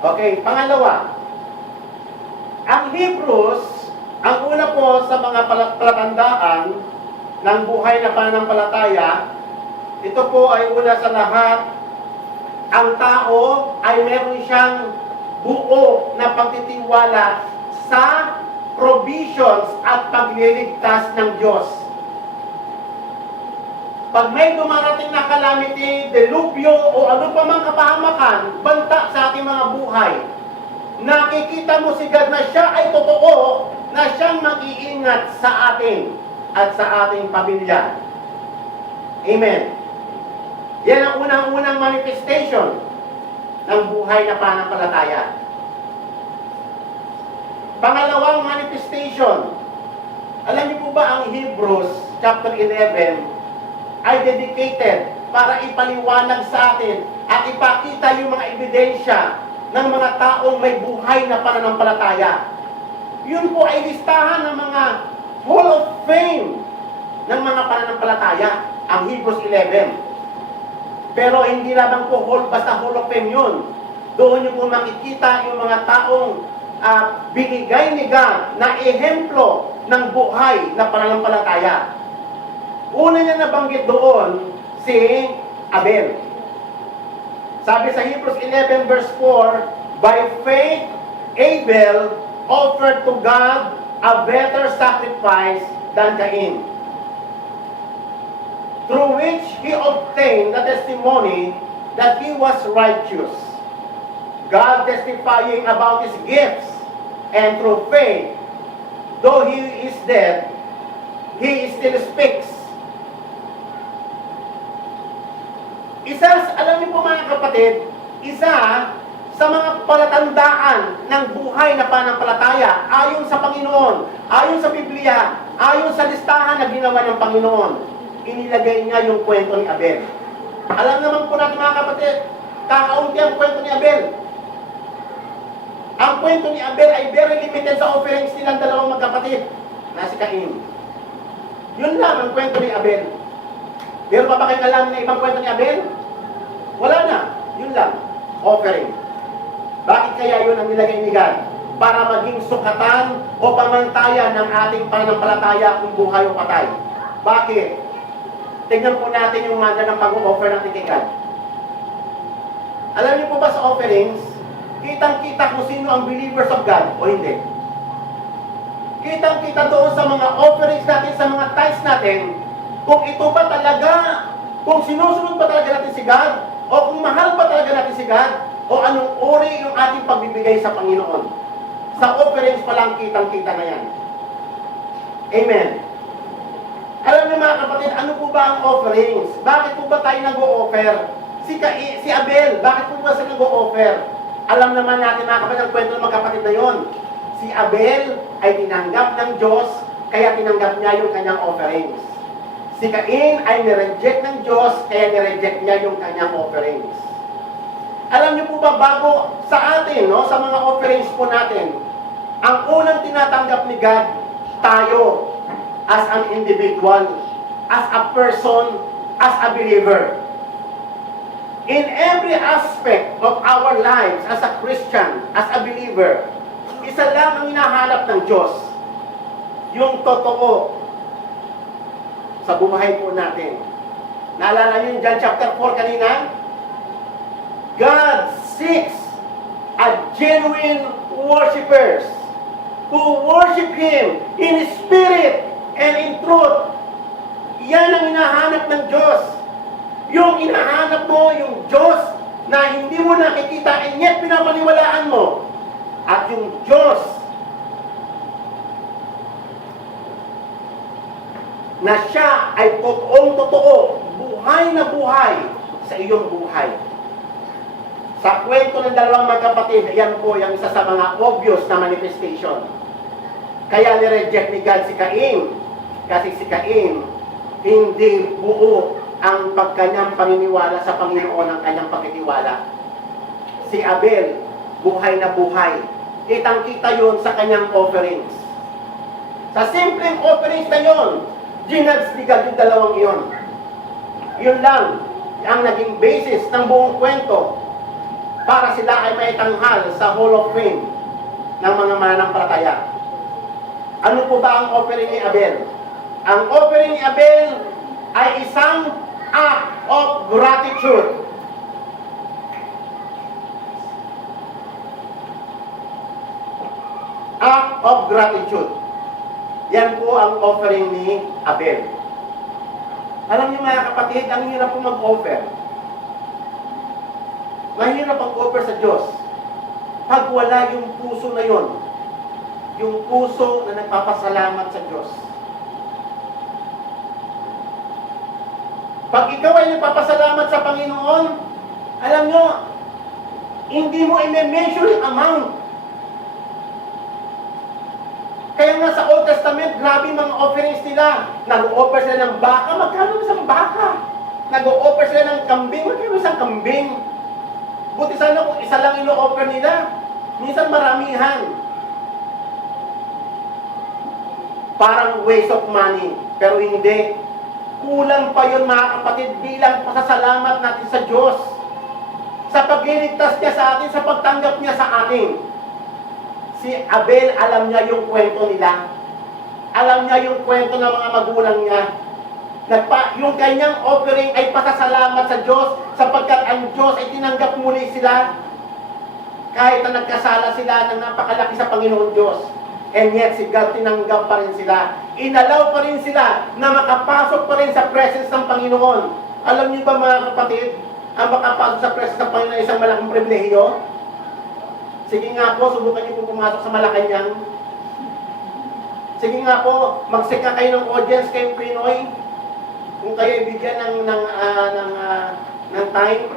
Okay, pangalawa, ang Hebrews, ang una po sa mga palatandaan ng buhay na pananampalataya, ito po ay una sa lahat, ang tao ay meron siyang buo na pagtitiwala sa provisions at pagliligtas ng Diyos. Pag may dumarating na calamity, delubyo o ano pa mang kapahamakan, banta sa ating mga buhay, nakikita mo si God na siya ay totoo, na siyang mag-iingat sa atin at sa ating pamilya. Amen. Yan ang unang-unang manifestation ng buhay na pananampalataya. Pangalawang manifestation, alam niyo po ba ang Hebrews chapter 11 ay dedicated para ipaliwanag sa atin at ipakita yung mga ebidensya ng mga taong may buhay na pananampalataya. Yun po ay listahan ng mga Hall of Fame ng mga pananampalataya, ang Hebrews 11. Pero hindi lamang po basta Hall of Fame yun. Doon niyo po makikita yung mga taong binigay ni God na ehemplo ng buhay na pananampalataya. Una niya nabanggit doon si Abel. Sabi sa Hebrews 11 verse 4, by faith, Abel offered to God a better sacrifice than Cain, through which he obtained the testimony that he was righteous, God testifying about his gifts, and through faith, though he is dead, he still speaks. Alam niyo po mga kapatid, isa sa mga palatandaan ng buhay na pananampalataya, ayon sa Panginoon, ayon sa Biblia, ayon sa listahan na ginawa ng Panginoon, inilagay niya yung kwento ni Abel. Alam naman po natin mga kapatid, kakaunti ang kwento ni Abel. Ang kwento ni Abel ay very limited sa offerings nilang dalawang magkapatid na si Cain. Yun lang ang kwento ni Abel. Pero pa ba kayong alam na ibang kwento ni Abel? Wala na. Yun lang. Offering. Bakit kaya yun ang nilagay ni God? Para maging sukatan o pamantayan ng ating pananampalataya kung buhay o patay. Bakit? Tignan po natin yung manda ng pag-offer natin kay God. Alam niyo po ba sa offerings, kitang-kita kung sino ang believers of God o hindi. Kitang-kita doon sa mga offerings natin, sa mga tithes natin, kung ito ba talaga, kung sinusunod ba talaga natin si God, o kung mahal ba talaga natin si God, o anong uri yung ating pagbibigay sa Panginoon. Sa offerings pa lang kitang-kita na yan. Amen. Alam niyo mga kapatid, ano po ba ang offerings? Bakit po ba tayo nag-o-offer? Si Abel, bakit po ba siya nag-o-offer? Alam naman natin mga kapatid, ang kwento ng mga kapatid na yon. Si Abel ay tinanggap ng Diyos, kaya tinanggap niya yung kanyang offerings. Si Cain ay nireject ng Diyos, kaya nireject niya yung kanyang offerings. Alam niyo po ba, bago sa atin, no, sa mga offerings po natin, ang unang tinatanggap ni God, tayo, as an individual, as a person, as a believer. In every aspect of our lives as a Christian, as a believer, isa lang ang hinahanap ng Diyos, yung totoo sa buhay po natin. Naalala niyo yung John chapter 4 kanina? God seeks a genuine worshipers who worship Him in spirit and in truth. Yan ang hinahanap ng Diyos. Yung hinahanap mo, yung Diyos na hindi mo nakikita and yet pinapaniwalaan mo. At yung Diyos na siya ay totoong totoo, buhay na buhay sa iyong buhay. Sa kwento ng dalawang magkapatid, yan po yung isa sa mga obvious na manifestation. Kaya nireject ni God si Cain. Kasi si Cain, hindi buo ang pagkanyang paniniwala sa Panginoon ang kanyang pagtitiwala. Si Abel, buhay na buhay. Kitang-kita yun sa kanyang offerings. Sa simpleng offerings na yun, ginudge ni God yung dalawang iyon. Yun lang ang naging basis ng buong kwento. para sila ay maitanghal sa Hall of Fame ng mga mananampalataya. Ano po ba ang offering ni Abel? Ang offering ni Abel ay isang act of gratitude. Act of gratitude. Yan po ang offering ni Abel. Alam niyo mga kapatid, ang hirap po mag-offer. Mahirap mag-offer sa Diyos pag wala yung puso na yon, yung puso na nagpapasalamat sa Diyos. Pag ikaw ay nagpapasalamat sa Panginoon, alam nyo, hindi mo i-measure yung amount. Kaya nga sa Old Testament, grabe mga offerings nila. Nag-o-offer sila ng baka, magkano isang baka? Nag-o-offer sila ng kambing, magkano isang kambing? Buti sana kung isa lang ino-offer nila. Minsan maramihan. Parang waste of money. Pero hindi. Kulang pa yun mga kapatid bilang pasasalamat natin sa Diyos. Sa pagliligtas niya sa atin, sa pagtanggap niya sa atin. Si Abel, alam niya yung kwento nila. Alam niya yung kwento ng mga magulang niya. Yung kanyang offering ay pasasalamat sa Diyos sapagkat ang Diyos ay tinanggap muli sila kahit na nagkasala sila ng napakalaki sa Panginoon Diyos. And yet, si God tinanggap pa rin sila. Inalaw pa rin sila na makapasok pa rin sa presence ng Panginoon. Alam niyo ba mga kapatid, ang makapasok sa presence ng Panginoon ay isang malaking pribilehiyo? Sige nga po, subukan niyo po pumasok sa Malacanang. Sige nga po, magsika kayo ng audience kay Pinoy. Kung kayo ibigyan ng time.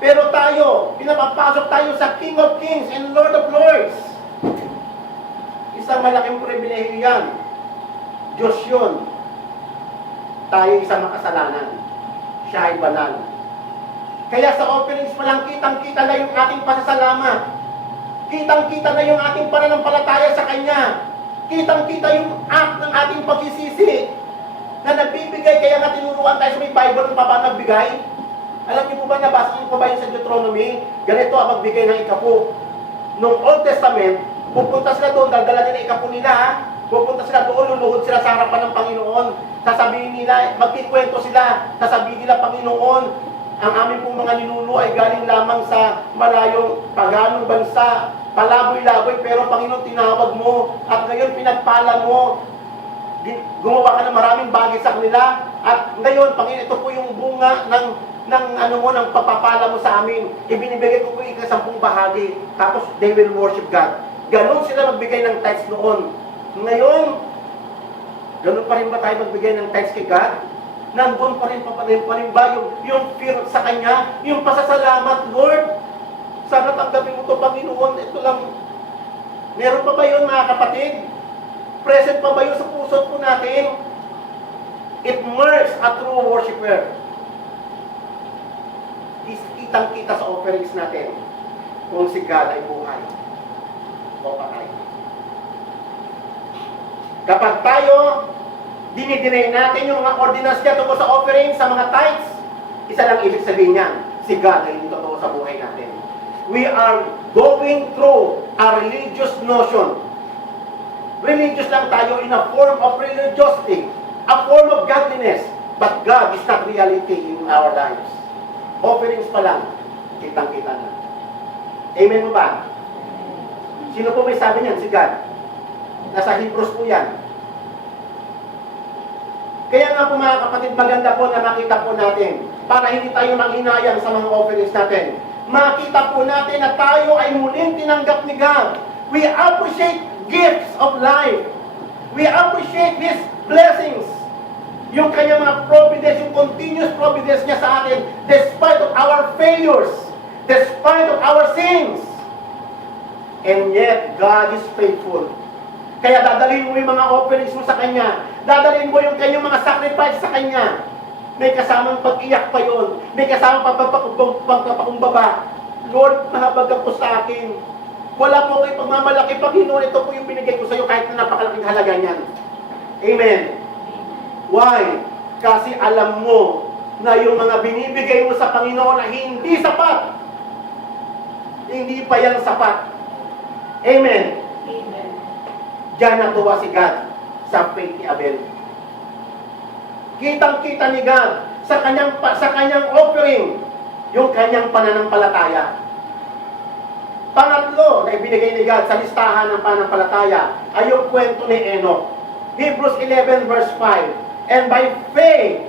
Pero tayo, pinapapasok tayo sa King of Kings and Lord of Lords. Isang malaking pribilehiyo yan. Diyos yun. Tayo isang makasalanan. Siya ay banal. Kaya sa offerings pa lang, kitang-kita na yung ating pasasalamat. Kitang-kita na yung ating pananampalataya sa Kanya. Kitang-kita yung act ng ating pagsisisi na nagbibigay, kaya nga tinuruan tayo sa may Bible kung paano nagbigay. Alam niyo po ba, nabasa niyo po ba yun sa Deuteronomy? Ganito ang magbigay ng ikapo. Noong Old Testament, pupunta sila doon, daldala nila ikapo nila, ha? Pupunta sila doon, luluhod sila sa harapan ng Panginoon. Sasabihin nila, magkikwento sila, sasabihin nila, Panginoon, ang aming pong mga ninuno ay galing lamang sa malayong paganong bansa, palaboy-laboy, pero Panginoon, tinawag mo, at ngayon pinagpala mo, gumawa ka ng maraming bagay sa kanila, at ngayon, Panginoon, ito po yung bunga ng pagpapala mo sa amin. Ibinibigay ko po yung 10 bahagi, tapos they will worship God. Ganon sila magbigay ng tithes noon. Ngayon, ganon pa rin ba tayo magbigay ng tithes kay God? Nandun pa rin ba yung fear sa Kanya, yung pasasalamat, Lord, sana tanggapin mo ito, Panginoon, ito lang. Meron pa ba yun mga kapatid? Present pa ba yun sa puso po natin? It marks a true worshiper. Kitang-kita sa offerings natin kung si God ay buhay o patay. Kapag tayo dinidinay natin yung mga ordinasya tungkol sa offering, sa mga tithes, isa lang ibig sabihin niyan, si God ay hindi totoo sa buhay natin. We are going through a religious notion. Religious lang tayo in a form of religiosity, a form of godliness, but God is not reality in our lives. Offerings pa lang, kitang-kita na. Amen mo ba? Sino po may sabi niyan? Si God. Nasa Hebrews po yan. Kaya nga po mga kapatid, maganda po na makita po natin para hindi tayo manghinayang sa mga offerings natin. Makita po natin na tayo ay muling tinanggap ni God. We appreciate gifts of life. We appreciate His blessings. Yung kanyang mga providence, yung continuous providence niya sa atin, despite of our failures, despite of our sins. And yet, God is faithful. Kaya dadalhin mo yung mga offerings mo sa Kanya. Dadalhin mo yung kanyang mga sacrifice sa Kanya. May kasamang pag-iyak pa yun. May kasamang pagpapakumbaba. Lord, mahabag po sa akin. Wala po kayo pagmamalaki. Panginoon, ito po yung binigay ko sa iyo kahit na napakalaking halaga niyan. Amen. Why? Kasi alam mo na yung mga binibigay mo sa Panginoon na hindi sapat hindi pa yan sapat. Amen. Amen. Diyan natuwa si God sa faith ni Abel. Kitang-kita ni God sa kanyang offering, yung kanyang pananampalataya. Pangatlo na ibinigay ni God sa listahan ng pananampalataya ay yung kwento ni Enoch. Hebrews 11 verse 5. And by faith,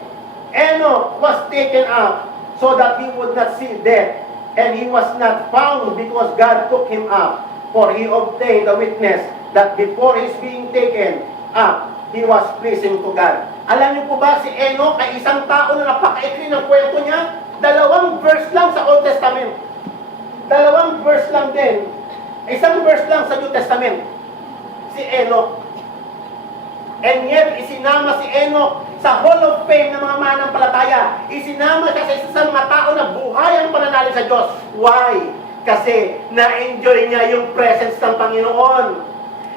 Enoch was taken up so that he would not see death. And he was not found because God took him up. For he obtained the witness that before his being taken up, he was pleasing to God. Alam niyo po ba si Enoch ay isang tao na napakaikli ng kwento niya? 2 verse lang sa Old Testament. 2 verse lang din. Isang verse lang sa New Testament. Si Enoch. And yet, isinama si Enoch sa Hall of Fame ng mga manampalataya. Isinama siya sa isa sa mga tao na buhay ang pananalig sa Diyos. Why? Kasi na-enjoy niya yung presence ng Panginoon.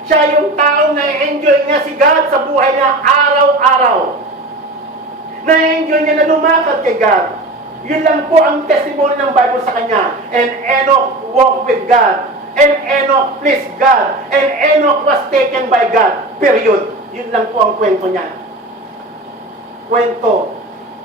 Siya yung taong na-enjoy niya si God sa buhay niya araw-araw. Na-enjoy niya na lumakad kay God. Yun lang po ang testimony ng Bible sa kanya. And Enoch walked with God. And Enoch pleased God. And Enoch was taken by God. Period. Yun lang po ang kwento niya. Kwento.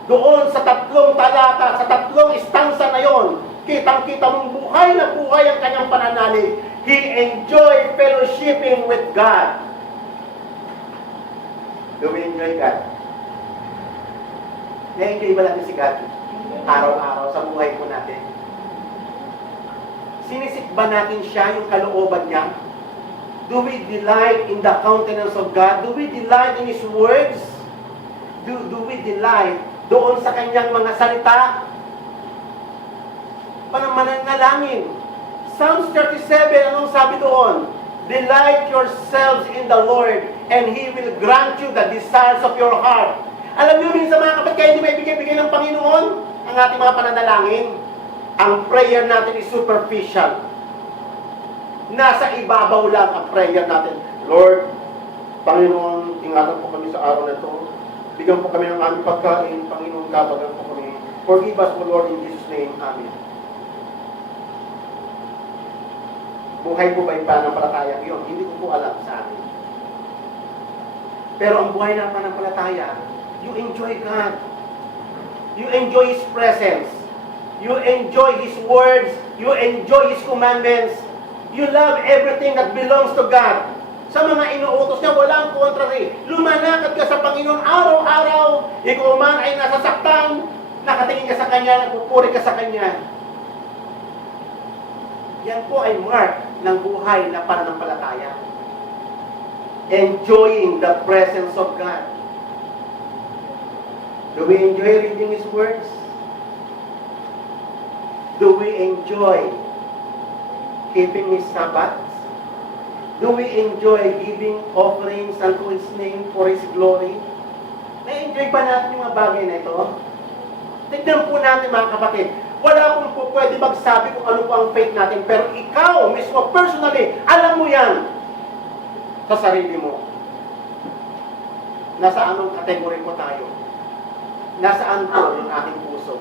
Doon sa 3 talata, sa 3 istansa na yon, kitang-kita mong buhay na buhay ang kanyang pananalig. He enjoyed fellowshipping with God. Do we enjoy God? Na-enjoy ba natin si God? Araw-araw sa buhay po natin. Sinisik ba natin siya yung kalooban niya? Do we delight in the countenance of God? Do we delight in His words? Do we delight doon sa kanyang mga salita? Mananalangin. Psalms 37, anong sabi doon? Delight yourselves in the Lord, and He will grant you the desires of your heart. Alam niyo, minsan mga kapatid, kaya hindi may bigay-bigay ng Panginoon ang ating mga pananalangin. Ang prayer natin is superficial. Nasa ibabaw lang ang prayer natin. Lord, Panginoon, ingatan po kami sa araw na ito. Bigyan po kami ng aming pagkain. Panginoon, kabagan po kami. Forgive us, O Lord, in Jesus' name. Amen. Buhay po ba yung pananampalataya yun? Hindi ko po alam sa atin. Pero ang buhay ng pananampalataya, you enjoy God. You enjoy His presence. You enjoy His words. You enjoy His commandments. You love everything that belongs to God. Sa mga inuutos niya, walang contrary. Lumanakad ka sa Panginoon araw-araw. Ikaw man ay nasasaktan, nakatingin ka sa Kanya, nagpupuri ka sa Kanya. Yan po ay mark ng buhay na pananampalataya. Enjoying the presence of God. Do we enjoy reading His words? Do we enjoy keeping His Sabbaths? Do we enjoy giving offerings unto His name for His glory? Na-enjoy ba natin yung mga bagay na ito? Tignan po natin mga kapatid. Wala pong po pwede magsabi kung ano po ang faith natin. Pero ikaw mismo, personally, alam mo yan sa sarili mo. Nasa anong kategory po tayo? Nasaan po yung ating puso?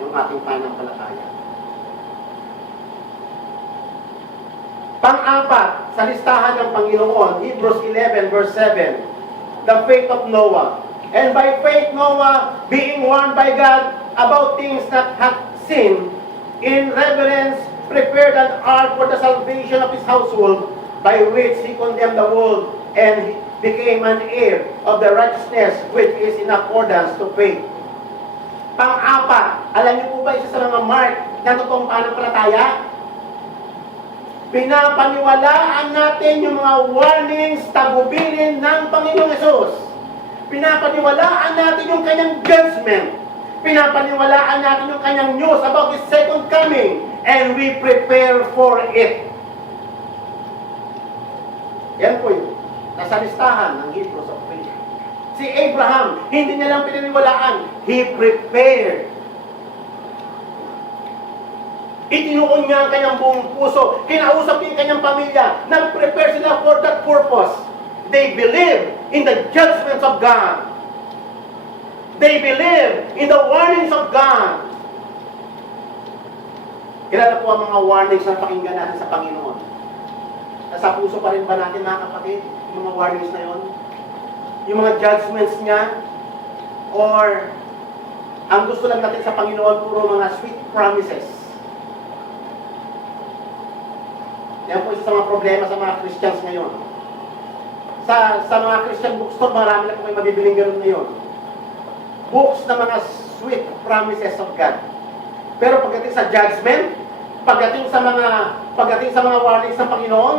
Yung ating pananampalataya? Pang-apat, sa listahan ng Panginoon, Hebrews 11 verse 7, the faith of Noah. And by faith Noah, being warned by God about things that hath seen, in reverence prepared an ark for the salvation of his household, by which he condemned the world, and became an heir of the righteousness which is in accordance to faith. Pang-apat, alam niyo po ba isa sa mga mark ng totoong pananampalataya? Pinapaniwalaan natin yung mga warnings, tagubilin ng Panginoong Hesus. Pinapaniwalaan natin yung kanyang judgment. Pinapaniwalaan natin yung kanyang news about His second coming. And we prepare for it. Yan po yun. Nasa listahan ng Hebrews of faith. Si Abraham, hindi niya lang pinaniwalaan. He prepared. Itinuon niya ang kanyang buong puso. Kinausap niya ang kanyang pamilya. Nag-prepare sila for that purpose. They believe in the judgments of God. They believe in the warnings of God. Kilala po ang mga warnings na pakinggan natin sa Panginoon. Nasa puso pa rin ba natin, mga kapatid, yung mga warnings na yon? Yung mga judgments niya? Or ang gusto lang natin sa Panginoon, puro mga sweet promises? Yan po isa sa mga problema sa mga Christians ngayon. Sa mga Christian bookstore, marami na po kayo mabibiling ganun ngayon. Books na mga sweet promises of God. Pero pagdating sa judgment, pagdating sa mga warnings ng Panginoon,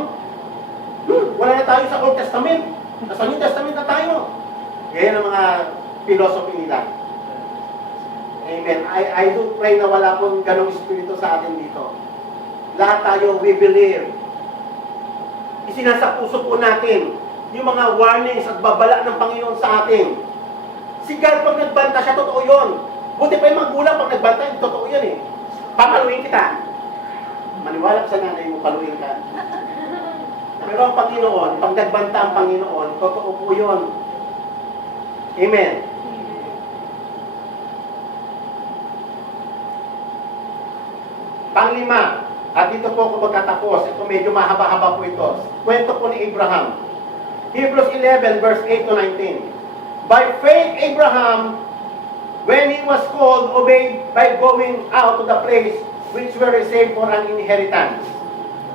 wala na tayo sa Old Testament. Nasa New Testament na tayo. Yan ang mga philosophy nila. Amen. I do pray na wala pong ganong espiritu sa atin dito. Lahat tayo, we believe. Isinasa puso po natin yung mga warnings at babala ng Panginoon sa atin. Si God, pag nagbanta siya, totoo yun. Buti pa yung magulang pag nagbanta, totoo yun eh. Papaluin kita. Maniwala ka sa nanay mo, paluin ka. Pero ang Panginoon, pag nagbanta ang Panginoon, totoo po yun. Amen. Panglima, at dito po ako magtatapos. Ito medyo mahaba-haba po ito. Kwento po ni Abraham. Hebrews 11, verse 8 to 19. By faith, Abraham, when he was called, obeyed by going out to the place which were reserved for an inheritance.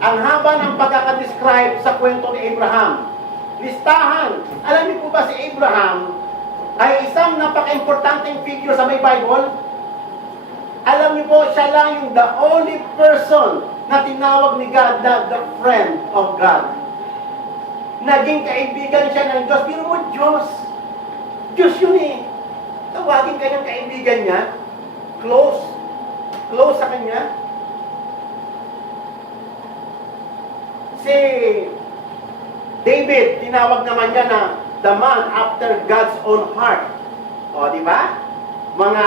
Ang haba ng pagkakadescribe sa kwento ni Abraham. Listahan. Alam niyo po ba si Abraham ay isang napaka-importanting figure sa may Bible? Alam niyo po, siya lang yung the only person na tinawag ni God na the friend of God. Naging kaibigan siya ng Diyos. Pero mo, Diyos. Diyos yun eh. Tawagin kanyang kaibigan niya. Close. Close sa kanya. Si David, tinawag naman niya na the man after God's own heart. O, di ba? Mga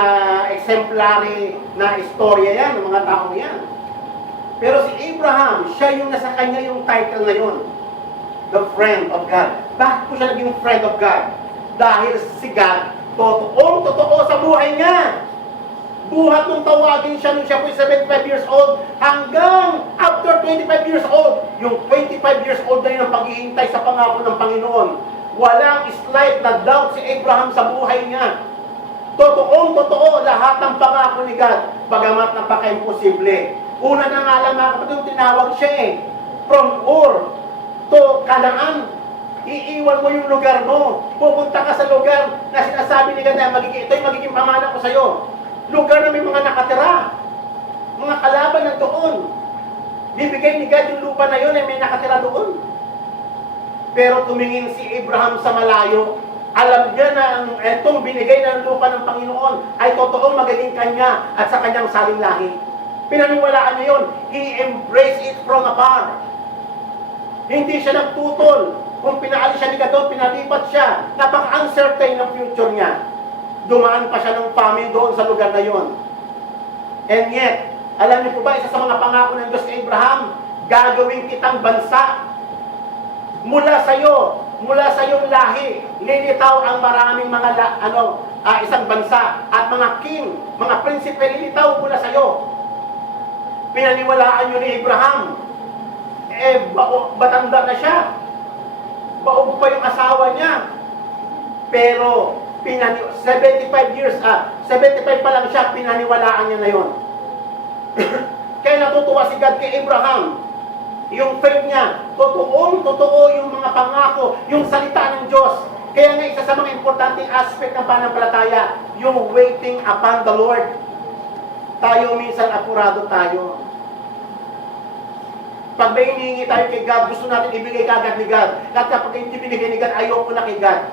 exemplary na istorya yan, ng mga taong yan. Pero si Abraham, siya yung nasa kanya yung title na yun. The friend of God. Bakit po siya naging friend of God? Dahil si God, totoo sa buhay niya. Buhat nung tawagin siya nung siya po 75 years old hanggang after 25 years old. Yung 25 years old na yun ang paghihintay sa pangako ng Panginoon. Walang slight na doubt si Abraham sa buhay niya. Totoo lahat ng pangako ni God, bagamat napaka-imposible. Una na nga lang mga kapatid, tinawag siya eh. From Ur to Canaan. Iiwan mo yung lugar mo. Pupunta ka sa lugar na sinasabi ni God na ito'y magiging pamana ko sa'yo. Lugar na may mga nakatira. Mga kalaban na doon. Bibigay ni God yung lupa na yun ay may nakatira doon. Pero tumingin si Abraham sa malayo. Alam niya na itong binigay ng lupa ng Panginoon ay totoong magiging kanya at sa kanyang saling lahi. Pinaniwalaan niya yun. He embraced it from afar. Hindi siya nagtutol. Kung pinaalis siya ni God doon, pinalipat siya. Napaka-uncertain ng future niya. Dumaan pa siya ng famine doon sa lugar na yon. And yet, alam niyo po ba, isa sa mga pangako ng Diyos kay Abraham, gagawin kitang bansa. Mula sa iyong lahi, lilitaw ang maraming mga isang bansa at mga king, mga prinsipe, lilitaw mula sa iyo. Pinaniwalaan niyo ni Abraham. Batanda na siya. Baog pa yung asawa niya. Pero 75 pa lang siya, pinaniwalaan niya na yon. Kaya natutuwa si God kay Abraham. Yung faith niya, totoo yung mga pangako, yung salita ng Diyos. Kaya nga isa sa mga importanteng aspect ng pananampalataya, yung waiting upon the Lord. Tayo minsan apurado tayo. Pag may hinihingi tayo kay God, gusto natin ibigay kagad ni God. At kapag hindi binigay ni God, ayoko na kay God.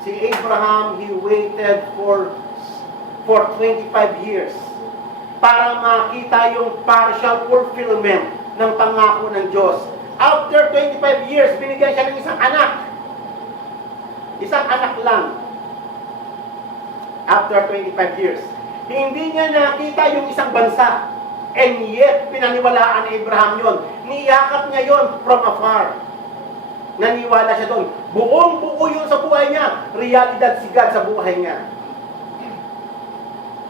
Si Abraham, he waited for 25 years para makita yung partial fulfillment ng pangako ng Diyos. After 25 years, binigyan siya ng isang anak. Isang anak lang. After 25 years. Hindi niya nakita yung isang bansa. And yet, pinaniwalaan ni Abraham yun. Niyakap niya yun from afar. Naniwala siya doon. Buong-buo yun sa buhay niya. Realidad si God sa buhay niya.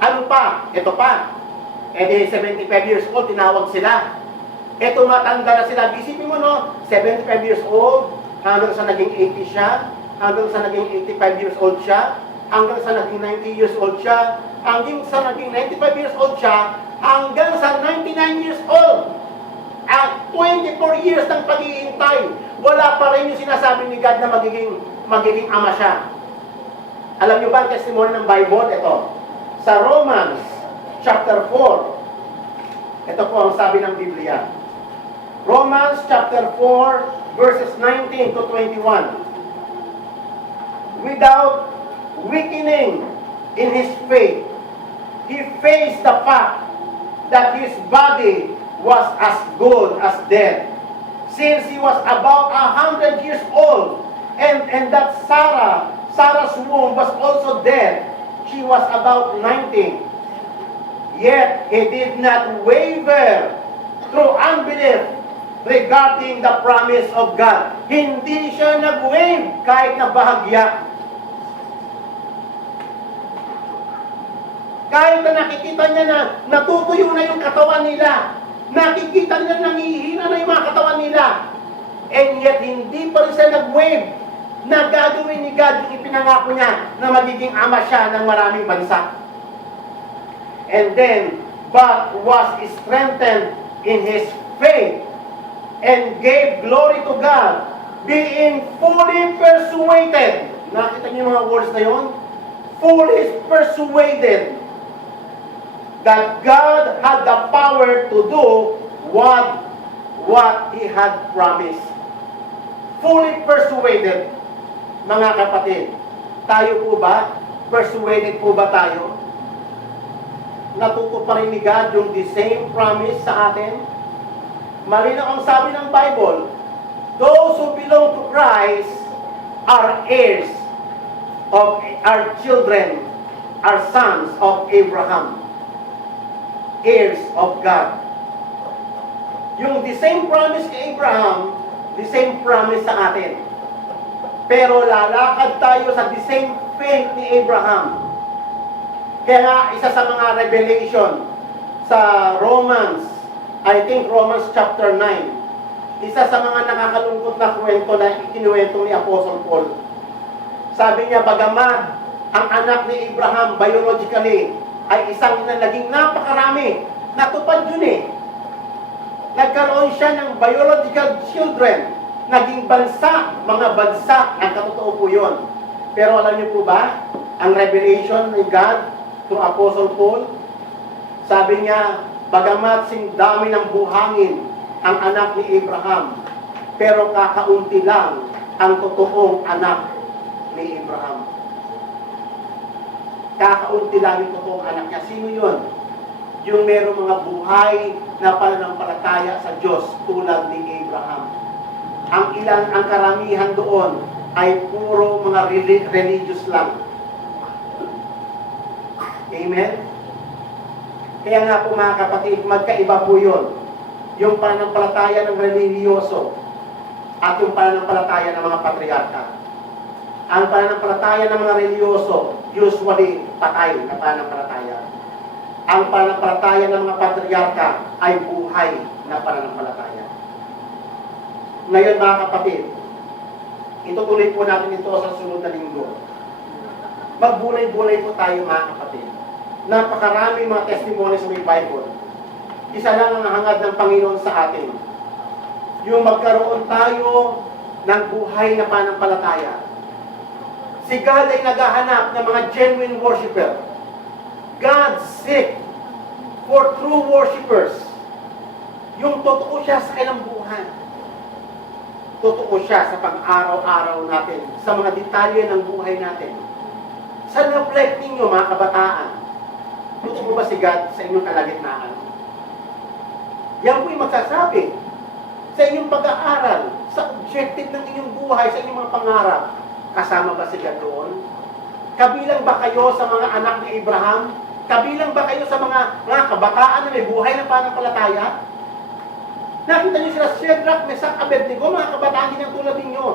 Ano pa? Ito pa. Eh di 75 years old, tinawag sila. Eh tumatanda na sila. Isipin mo no, 75 years old, hanggang sa naging 80 siya, hanggang sa naging 85 years old siya, hanggang sa naging 90 years old siya, hanggang sa naging 95 years old siya, hanggang sa 99 years old. At 24 years ng paghihintay, wala pa rin yung sinasabi ni God na magiging ama siya. Alam niyo ba ang testimony ng Bible? Ito. Sa Romans chapter 4, ito po ang sabi ng Biblia. Romans chapter 4, verses 19 to 21. Without weakening in his faith, he faced the fact that his body was as good as dead, since he was about 100 years old, and that Sarah's womb was also dead. She was about 90. Yet he did not waver through unbelief regarding the promise of God. Hindi siya nag-wave kahit na bahagya. Kahit na nakikita niya na natutuyo na yung katawan nila, nakikita niya nangihina na yung mga katawan nila, and yet hindi pa rin siya nag-wave na gagawin ni God yung ipinangako niya na magiging ama siya ng maraming bansa. And then, but was strengthened in his faith and gave glory to God, being fully persuaded. Nakita niyo yung mga words na yun? Fully persuaded that God had the power to do what He had promised. Fully persuaded, mga kapatid. Tayo po ba? Persuaded po ba tayo? Natuto pa rin ni God yung the same promise sa atin? Malinaw ang sabi ng Bible, those who belong to Christ are heirs of our children, are sons of Abraham. Heirs of God. Yung the same promise kay Abraham, the same promise sa atin. Pero lalakad tayo sa the same faith ni Abraham. Kaya nga, isa sa mga revelation sa Romans, I think Romans chapter 9, isa sa mga nakakalungkot na kwento na ikinuwento ni Apostle Paul. Sabi niya, bagamat ang anak ni Abraham biologically ay isang na naging napakarami. Natupad yun eh. Nagkaroon siya ng biological children. Naging bansa, mga bansa. Ang katotoo po yun. Pero alam niyo po ba, ang revelation ni God through Apostle Paul, sabi niya, bagamat sing dami ng buhangin ang anak ni Abraham, pero kakaunti lang ang totoong anak ni Abraham. Kakaunti lang yung totoong anak niya. Sino yun? Yung merong mga buhay na pananampalataya sa Diyos tulad ni Abraham. Ang karamihan doon ay puro mga religious lang. Amen? Kaya nga po mga kapatid, magkaiba po yun. Yung pananampalataya ng relihiyoso at yung pananampalataya ng mga patriarka. Ang pananampalataya ng mga relihiyoso, usually patay na pananampalataya. Ang pananampalataya ng mga patriarka ay buhay na pananampalataya. Ngayon mga kapatid, itutuloy po natin ito sa sunod na linggo. Magbulay-bulay po tayo mga kapatid. Napakarami mga testimonies sa Bible. Isa lang ang hangad ng Panginoon sa atin. Yung magkaroon tayo ng buhay na pananampalataya. Si God ay naghahanap ng mga genuine worshiper. God seek for true worshipers. Yung totoo siya sa kanilang buhay. Totoo siya sa pang-araw-araw natin, sa mga detalye ng buhay natin. Sa reflect ninyo mga kabataan, totoo ba si God sa inyong kalagitnaan? Yan po yung magsasabi sa inyong pag-aaral, sa objective ng inyong buhay, sa inyong mga pangarap. Kasama ba si God doon? Kabilang ba kayo sa mga anak ni Abraham? Kabilang ba kayo sa mga kabataan na may buhay na pananampalataya? Nakita niyo sila, Shadrach, Meshach, Abednego, mga kabataan din ang tulad ninyo.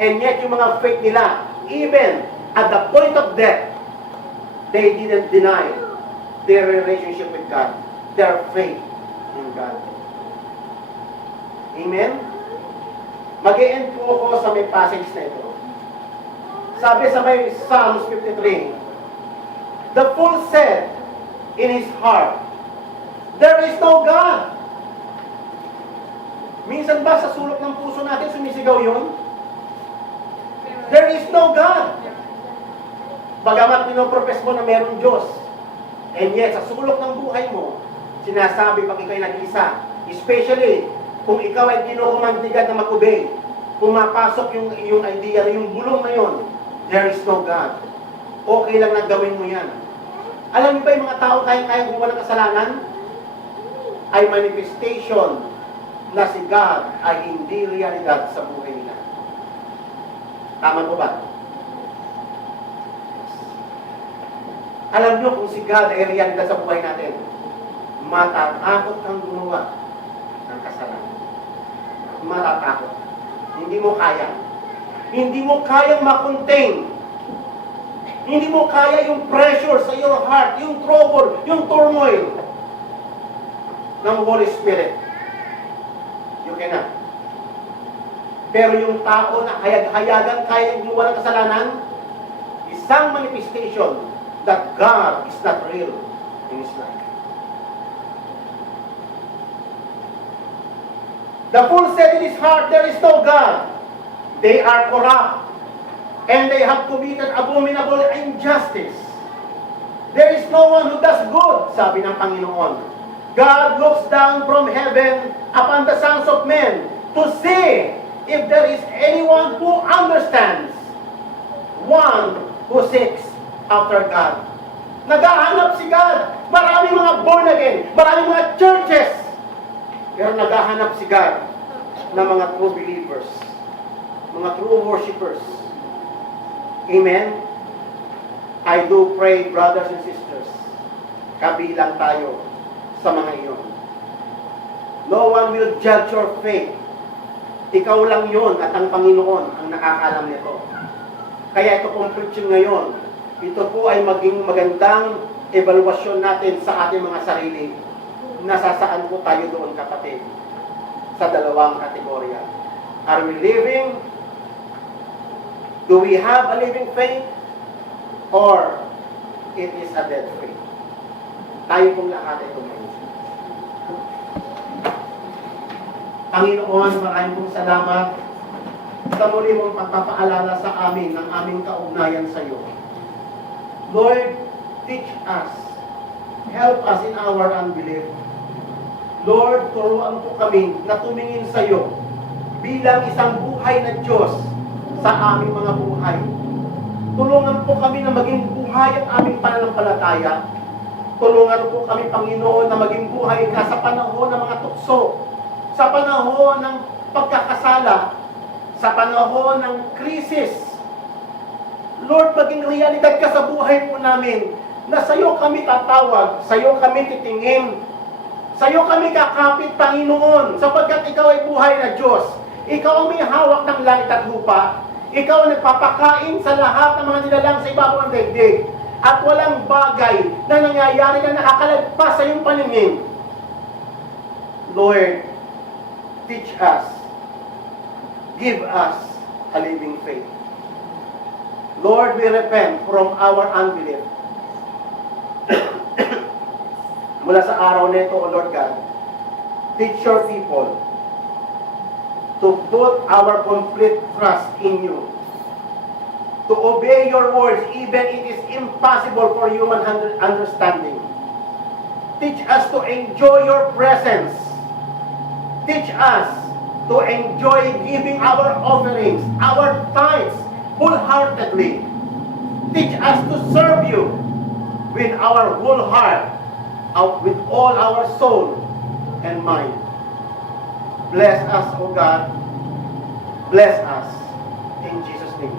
And yet, yung mga faith nila, even at the point of death, they didn't deny their relationship with God. their faith in God. Amen? Mag-e-end po ako sa may passage na ito. Sabi sa may Psalms 53, "The fool said in his heart, there is no God." Minsan ba sa sulok ng puso natin sumisigaw yun? There is no God. Bagamat pinoprofess mo na merong Diyos, and yet sa sulok ng buhay mo, sinasabi pag ikaw'y nag-isa, especially kung ikaw ay kinukumandigan na mag-obey, pumapasok yung idea, yung bulong na yon, there is no God. Okay lang na gawin mo yan. Alam niyo ba yung mga tao kayang gumawa ng kasalanan? Ay manifestation na si God ay hindi realidad sa buhay nila. Tama po ba? Alam niyo kung si God ay realidad sa buhay natin, matatakot kang gumawa ng kasalanan. Matatakot. Hindi mo kaya. Hindi mo kayang makontain. Hindi mo kaya yung pressure sa your heart, yung trouble, yung turmoil ng Holy Spirit. You cannot. Pero yung tao na hayag-hayagan kaya gumawa ng kasalanan, isang manifestation that God is not real in his life. The fool said in his heart, there is no God. They are corrupt, and they have committed abominable injustice. There is no one who does good, sabi ng Panginoon. God looks down from heaven upon the sons of men to see if there is anyone who understands, one who seeks after God. Naghahanap si God. Maraming mga born again, maraming mga churches, pero naghahanap si God ng mga true believers, mga true worshipers. Amen? I do pray, brothers and sisters, kabilang tayo sa mga iyon. No one will judge your faith. Ikaw lang yon at ang Panginoon ang nakakalam nito. Kaya ito pong preaching ngayon, ito po ay maging magandang evaluasyon natin sa ating mga sarili. Nasasaan po tayo doon, kapatid, sa dalawang kategorya. Are we living? Do we have a living faith? Or it is a dead faith? Tayo pong lahat ito ngayon. Panginoon, maraming pong salamat sa muli mong pagpapaalala sa amin ng aming kaugnayan sa iyo. Lord, teach us. Help us in our unbelief. Lord, turuan po kami na tumingin sa iyo bilang isang buhay na Diyos sa aming mga buhay. Tulungan po kami na maging buhay ang aming pananampalataya. Tulungan po kami, Panginoon, na maging buhay ka sa panahon ng mga tukso, sa panahon ng pagkakasala, sa panahon ng krisis. Lord, maging realidad ka sa buhay po namin, na sa iyo kami tatawag, sa iyo kami titingin, sa iyo kami kakapit, Panginoon, sapagkat ikaw ay buhay na Diyos. Ikaw ang may hawak ng langit at lupa. Ikaw ang nagpapakain sa lahat ng mga nilalang sa ibabaw ng daigdig. At walang bagay na nangyayari na nakakalagpas sa iyong paningin. Lord, teach us. Give us a living faith. Lord, we repent from our unbelief. Mula sa araw na ito, O Lord God, teach your people to put our complete trust in you. To obey your words, even it is impossible for human understanding. Teach us to enjoy your presence. Teach us to enjoy giving our offerings, our tithes, wholeheartedly. Teach us to serve you with our whole heart, with all our soul and mind. Bless us, O God. Bless us. In Jesus' name.